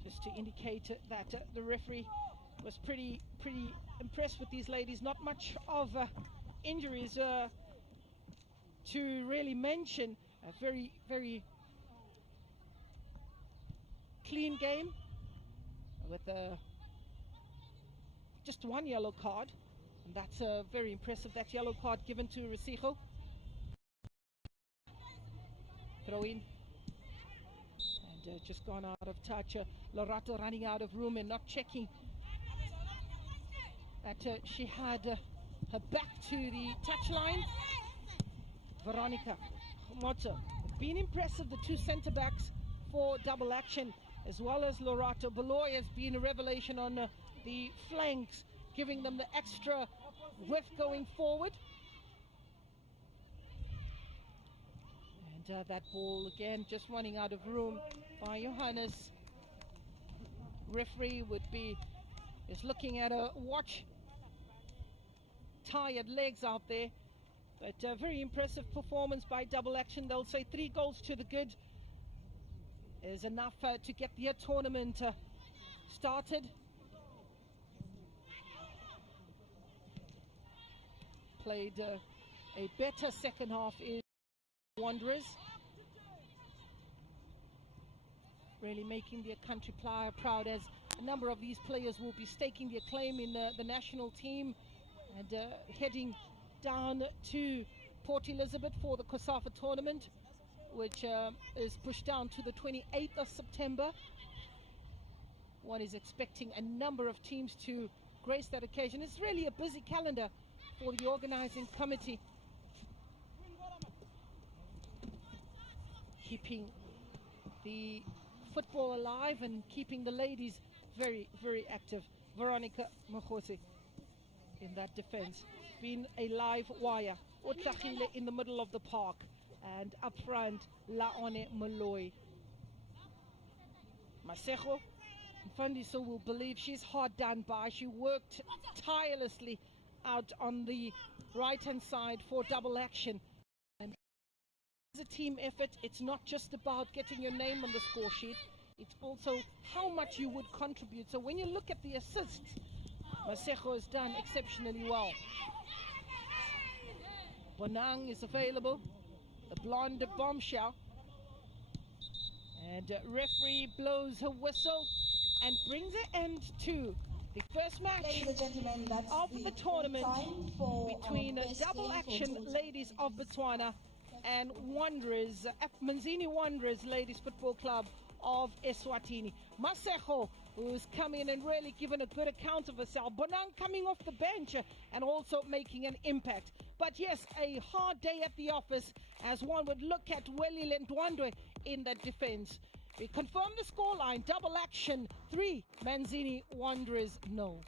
Just to indicate that the referee was pretty impressed with these ladies. Not much of injuries to really mention. A very clean game with just 1 yellow card, and that's very impressive. That yellow card given to Resijo. Throw in, and just gone out of touch. Lorato running out of room and not checking that she had her back to the touchline. Veronica Moto, been impressive, the 2 centre backs for double action, as well as Lorato. Beloy has been a revelation on the flanks, giving them the extra width going forward. And that ball again just running out of room by Johannes. Referee is looking at a watch. Tired legs out there. But very impressive performance by double action. They'll say 3 goals to the good is enough to get the tournament started. Played a better second half in Wanderers. Really making their country proud, as a number of these players will be staking their claim in the national team and heading down to Port Elizabeth for the COSAFA tournament, which is pushed down to the 28th of September. One is expecting a number of teams to grace that occasion. It's really a busy calendar for the organizing committee, keeping the football alive and keeping the ladies very active. Veronica Mokhosi in that defense, been a live wire. Otlachile in the middle of the park, and up front Laone Moloi. Masego Mfandiso will believe she's hard done by. She worked tirelessly out on the right hand side for double action, and it's a team effort. It's not just about getting your name on the score sheet, it's also how much you would contribute. So when you look at the assists, Masego has done exceptionally well. Bonang is available, the blonde bombshell, and referee blows her whistle and brings an end to the first match of the tournament between double action ladies of Botswana and Wanderers, Manzini Wanderers Ladies Football Club of Eswatini. Masego, who's come in and really given a good account of herself. Bonang coming off the bench and also making an impact. But yes, a hard day at the office, as one would look at Welile Ndwandwe in that defense. We confirm the scoreline: double action 3, Manzini Wanderers no.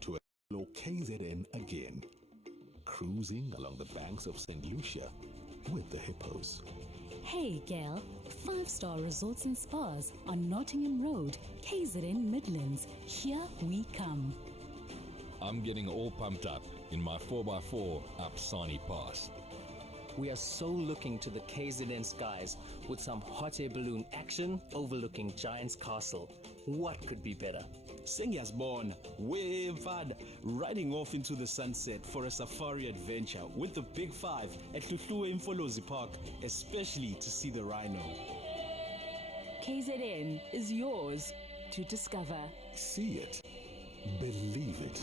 To explore KZN again, cruising along the banks of St. Lucia with the hippos. Hey Gal, 5-star resorts and spas on Nottingham Road, KZN Midlands. Here we come. I'm getting all pumped up in my 4x4 up Sani Pass. We are so looking to the KZN skies with some hot air balloon action overlooking Giant's Castle. What could be better? Sengiyazibona, wevad, riding off into the sunset for a safari adventure with the Big 5 at Mfolozi Park, especially to see the rhino. KZN is yours to discover. See it. Believe it.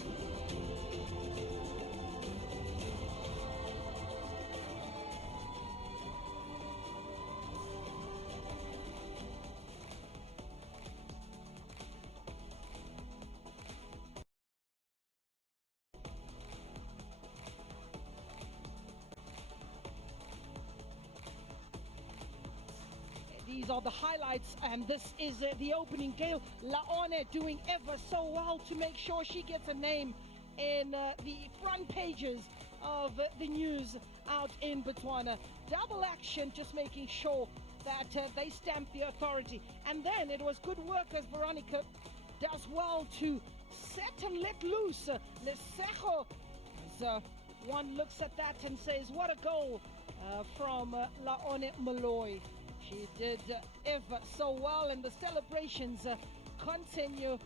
These are the highlights, and this is the opening. Gail Laone doing ever so well to make sure she gets a name in the front pages of the news out in Botswana. Double action, just making sure that they stamp the authority. And then it was good work as Veronica does well to set and let loose Lesego. As one looks at that and says, what a goal from Laone Moloi. She did ever so well, and the celebrations continue.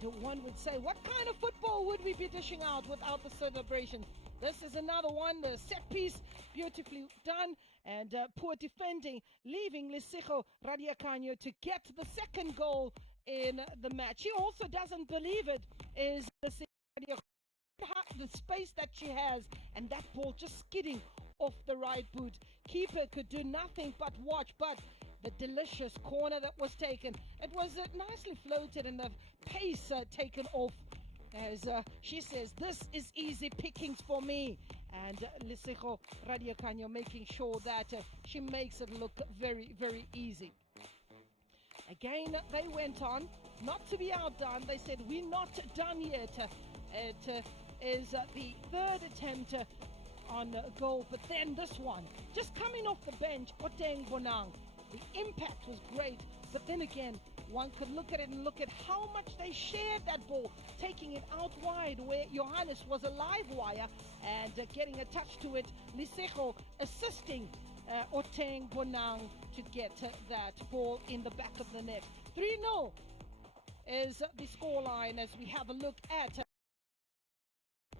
And one would say, what kind of football would we be dishing out without the celebration? This is another one, the set piece, beautifully done, and poor defending, leaving Lesego Radiakanyo to get the second goal in the match. She also doesn't believe it, is the space that she has, and that ball just skidding off the right boot. Keeper could do nothing but watch, but the delicious corner that was taken, it was nicely floated and the pace taken off, as she says, this is easy pickings for me. And Lesego Radiakanyo making sure that she makes it look very, very easy. Again, they went on, not to be outdone. They said, we're not done yet. It is the third attempt on goal, but then this one, just coming off the bench, Oteng Bonang, the impact was great, but then again, one could look at it and look at how much they shared that ball, taking it out wide where Johannes was a live wire and getting a touch to it. Lesego assisting Oteng Bonang to get that ball in the back of the net. 3-0 is the scoreline as we have a look at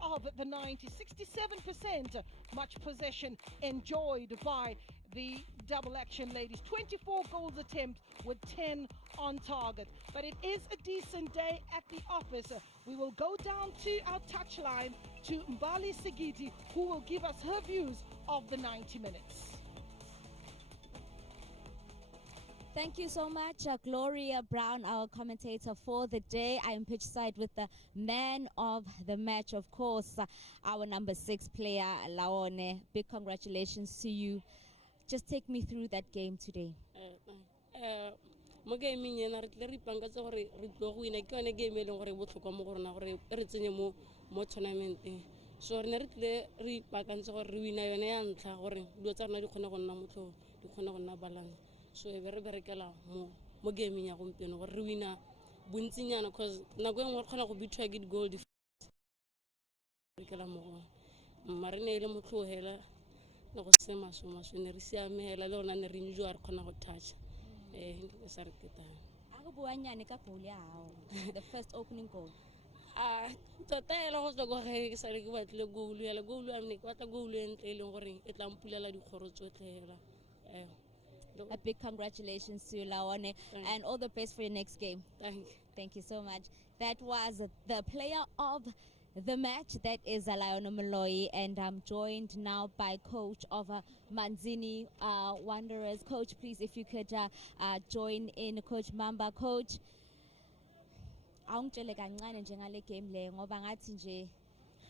of the 90, 67% much possession enjoyed by the double action ladies. 24 goals attempt with 10 on target, but it is a decent day at the office. We will go down to our touchline to Mbali Sigiti, who will give us her views of the 90 minutes. Thank you so much, Gloria Brown, our commentator for the day. I am pitch side with the man of the match, of course, our number 6 player, Laone. Big congratulations to you. Just take me through that game today. Mo game ena re tle re ipangatsa gore re tlo go wina ke yone game e leng gore botlhokwa mo go rona gore re tsenye mo tournament so re ne re tle re ipakantse gore re wina yone ya ntlha gore dilo tsa rona di kgone go nna motlho di kgone go nna balance so e be re berekela mo gaming ya gompieno gore re wina bontsinyana cause nako e nngwe re kgona go bitwa ke goal di berekela mo mare ne ile motlhogela le go sema so ne re siamela le ona ne re njwa re kgona go touch sa re ketang a go buanyane ka goal ya hao the first opening goal tota ela go tswa go ge ke sa le ke batle goal ya goal ya ne ke batla goal e ntle e leng gore e tla mpulela dikgoro tsotlhela A big congratulations to you, Laone, and all the best for your next game. Thank you so much. That was the player of the match, that is Laone Moloi, and I'm joined now by coach of Manzini Wanderers. Coach, please, if you could join in, Coach Mamba. Coach, awungitshele kancane njengale game le ngoba ngathi nje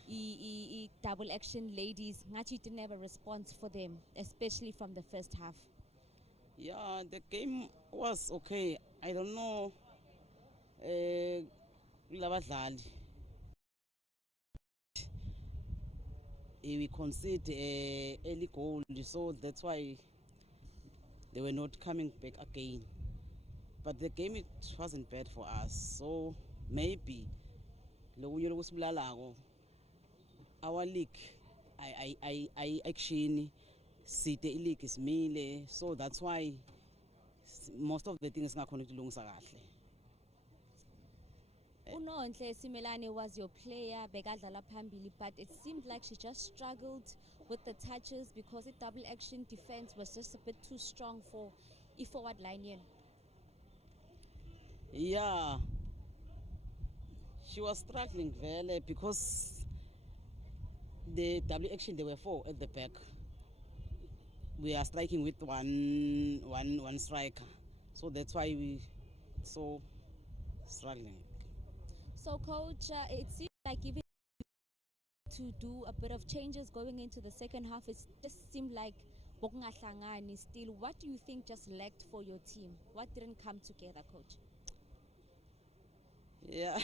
I double action ladies ngathi you didn't have a response for them, especially from the first half. Yeah, the game was okay. I don't know labadlali we concede early goal, so that's why they were not coming back again. But the game, it wasn't bad for us. So maybe our league, I actually see the league is mile. So that's why most of the things are connected to kahle. Unonhle Simelane was your player, bekadlala phambili, but it seemed like she just struggled with the touches because the double action defense was just a bit too strong for a forward line. Yeah, she was struggling very because the double action there were 4 at the back. We are striking with one striker, so that's why we so struggling. So, coach, it seems like even to do a bit of changes going into the second half, it just seemed like bokungahlangani still. What do you think just lacked for your team? What didn't come together, coach? Yeah,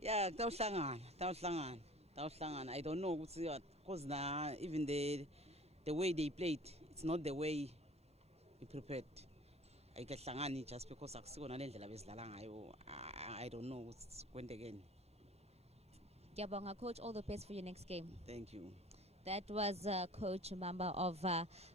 yeah, tawuhlangana. I don't know what's because now even the way they played, it's not the way we prepared. I get just because I don't know what's went again. Ngiyabonga, coach. All the best for your next game. Thank you. That was Coach Mamba of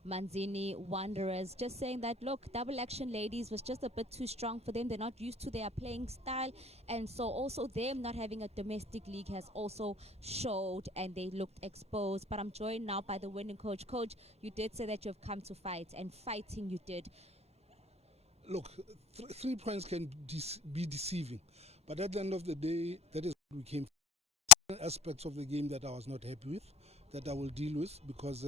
Manzini Wanderers, just saying that, look, double action ladies was just a bit too strong for them. They're not used to their playing style. And so also them not having a domestic league has also showed, and they looked exposed. But I'm joined now by the winning coach. Coach, you did say that you've come to fight, and fighting you did. Look, 3 points can be deceiving. But at the end of the day, that is what we came from. Aspects of the game that I was not happy with, that I will deal with, because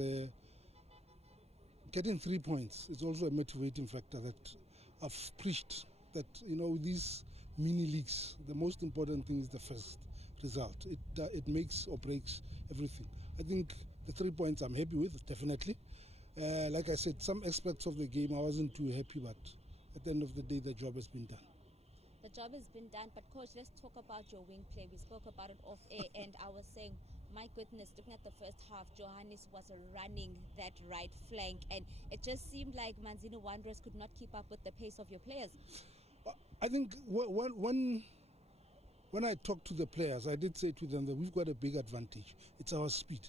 getting 3 points is also a motivating factor that I've preached, that, you know, these mini leagues, the most important thing is the first result. It makes or breaks everything. I think the 3 points I'm happy with, definitely. Like I said, some aspects of the game I wasn't too happy, but at the end of the day, the job has been done. The job has been done, but coach, let's talk about your wing play. We spoke about it off air, and I was saying, my goodness, looking at the first half, Johannes was running that right flank, and it just seemed like Manzini Wanderers could not keep up with the pace of your players. I think when I talked to the players, I did say to them that we've got a big advantage. It's our speed.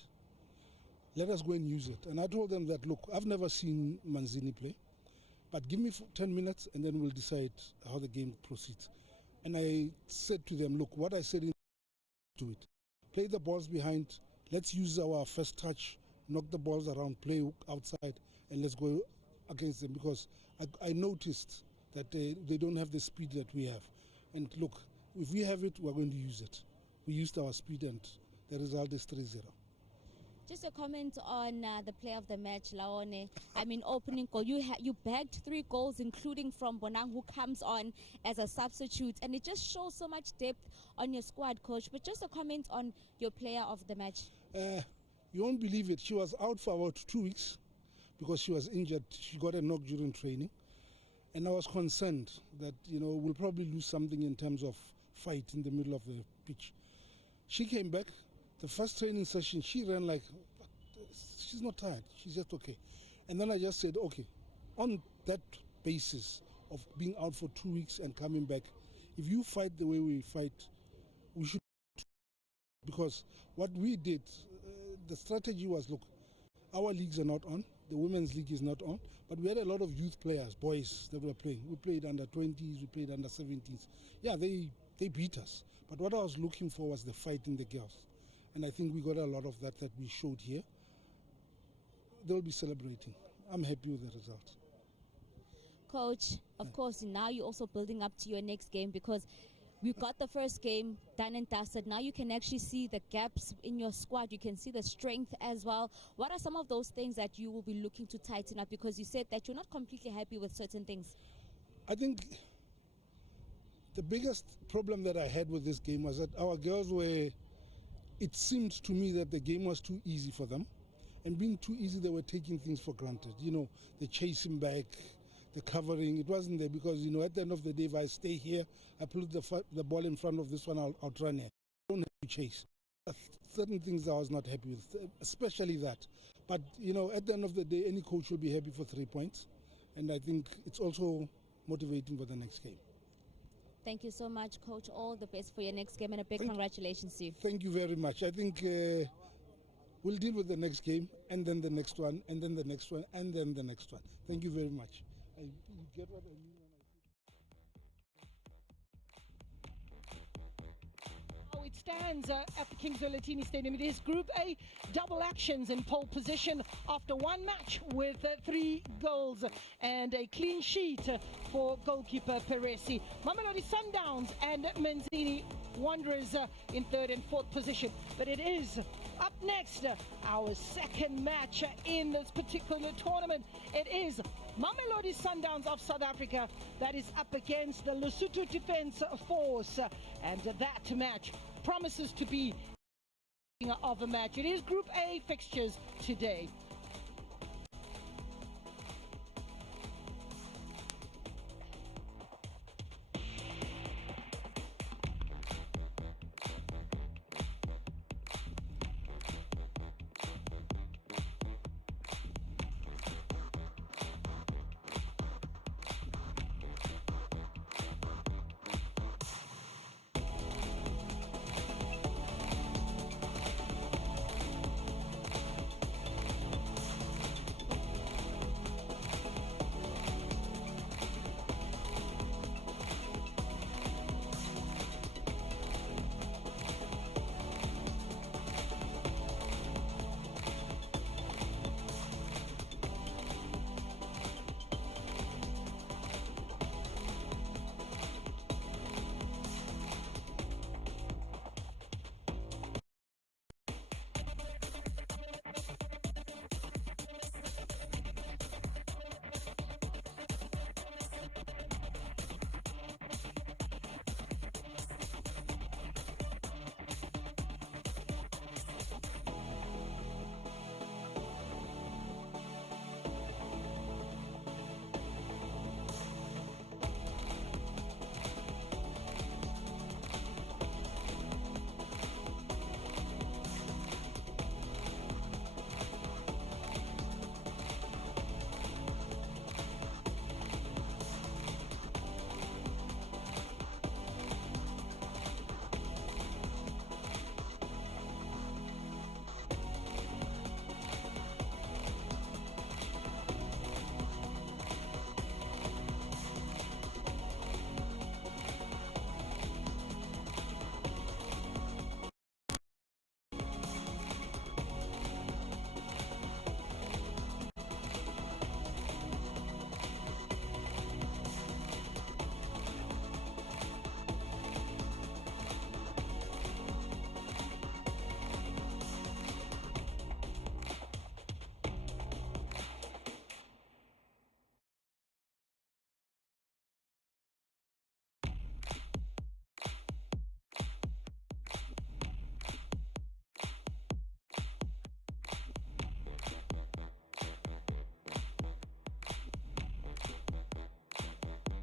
Let us go and use it. And I told them that, look, I've never seen Manzini play, but give me 10 minutes and then we'll decide how the game proceeds. And I said to them, look, what I said is do it. Play the balls behind. Let's use our first touch, knock the balls around, play outside, and let's go against them, because I noticed that they don't have the speed that we have. And look, if we have it, we're going to use it. We used our speed, and the result is 3-0. Just a comment on the play of the match, Laone. I mean, opening goal, you bagged 3 goals, including from Bonang, who comes on as a substitute, and it just shows so much depth on your squad, coach. But just a comment on your player of the match. You won't believe it. She was out for about 2 weeks because she was injured. She got a knock during training, and I was concerned that, you know, we'll probably lose something in terms of fight in the middle of the pitch. She came back. The first training session, she ran like, she's not tired, she's just okay. And then I just said, okay, on that basis of being out for 2 weeks and coming back, if you fight the way we fight, we should. Because what we did, the strategy was, look, our leagues are not on, the women's league is not on, but we had a lot of youth players, boys that were playing. We played under 20s, we played under 17s. Yeah, they beat us. But what I was looking for was the fight in the girls. And I think we got a lot of that we showed here. They'll be celebrating. I'm happy with the result. Coach, of course, now you're also building up to your next game, because we got the first game done and dusted. Now you can actually see the gaps in your squad. You can see the strength as well. What are some of those things that you will be looking to tighten up? Because you said that you're not completely happy with certain things. I think the biggest problem that I had with this game was that our girls were, it seemed to me that the game was too easy for them. And being too easy, they were taking things for granted. You know, the chasing back, the covering, it wasn't there, because, you know, at the end of the day, if I stay here, I put the ball in front of this one, I'll run it. I don't have to chase. certain things I was not happy with, especially that. But, you know, at the end of the day, any coach will be happy for 3 points. And I think it's also motivating for the next game. Thank you so much, Coach. All the best for your next game and a big congratulations to you. Thank you very much. I think we'll deal with the next game and then the next one and then the next one and then the next one. Thank you very much. You get what I mean? It stands at the Kingswell Stadium. It is Group A, double actions in pole position after one match with 3 goals and a clean sheet for goalkeeper Peresi. Mamelodi Sundowns and Manzini Wanderers in 3rd and 4th position. But it is up next, our second match in this particular tournament. It is Mamelodi Sundowns of South Africa that is up against the Lesotho Defence Force, and that match promises to be of a match. It is Group A fixtures today.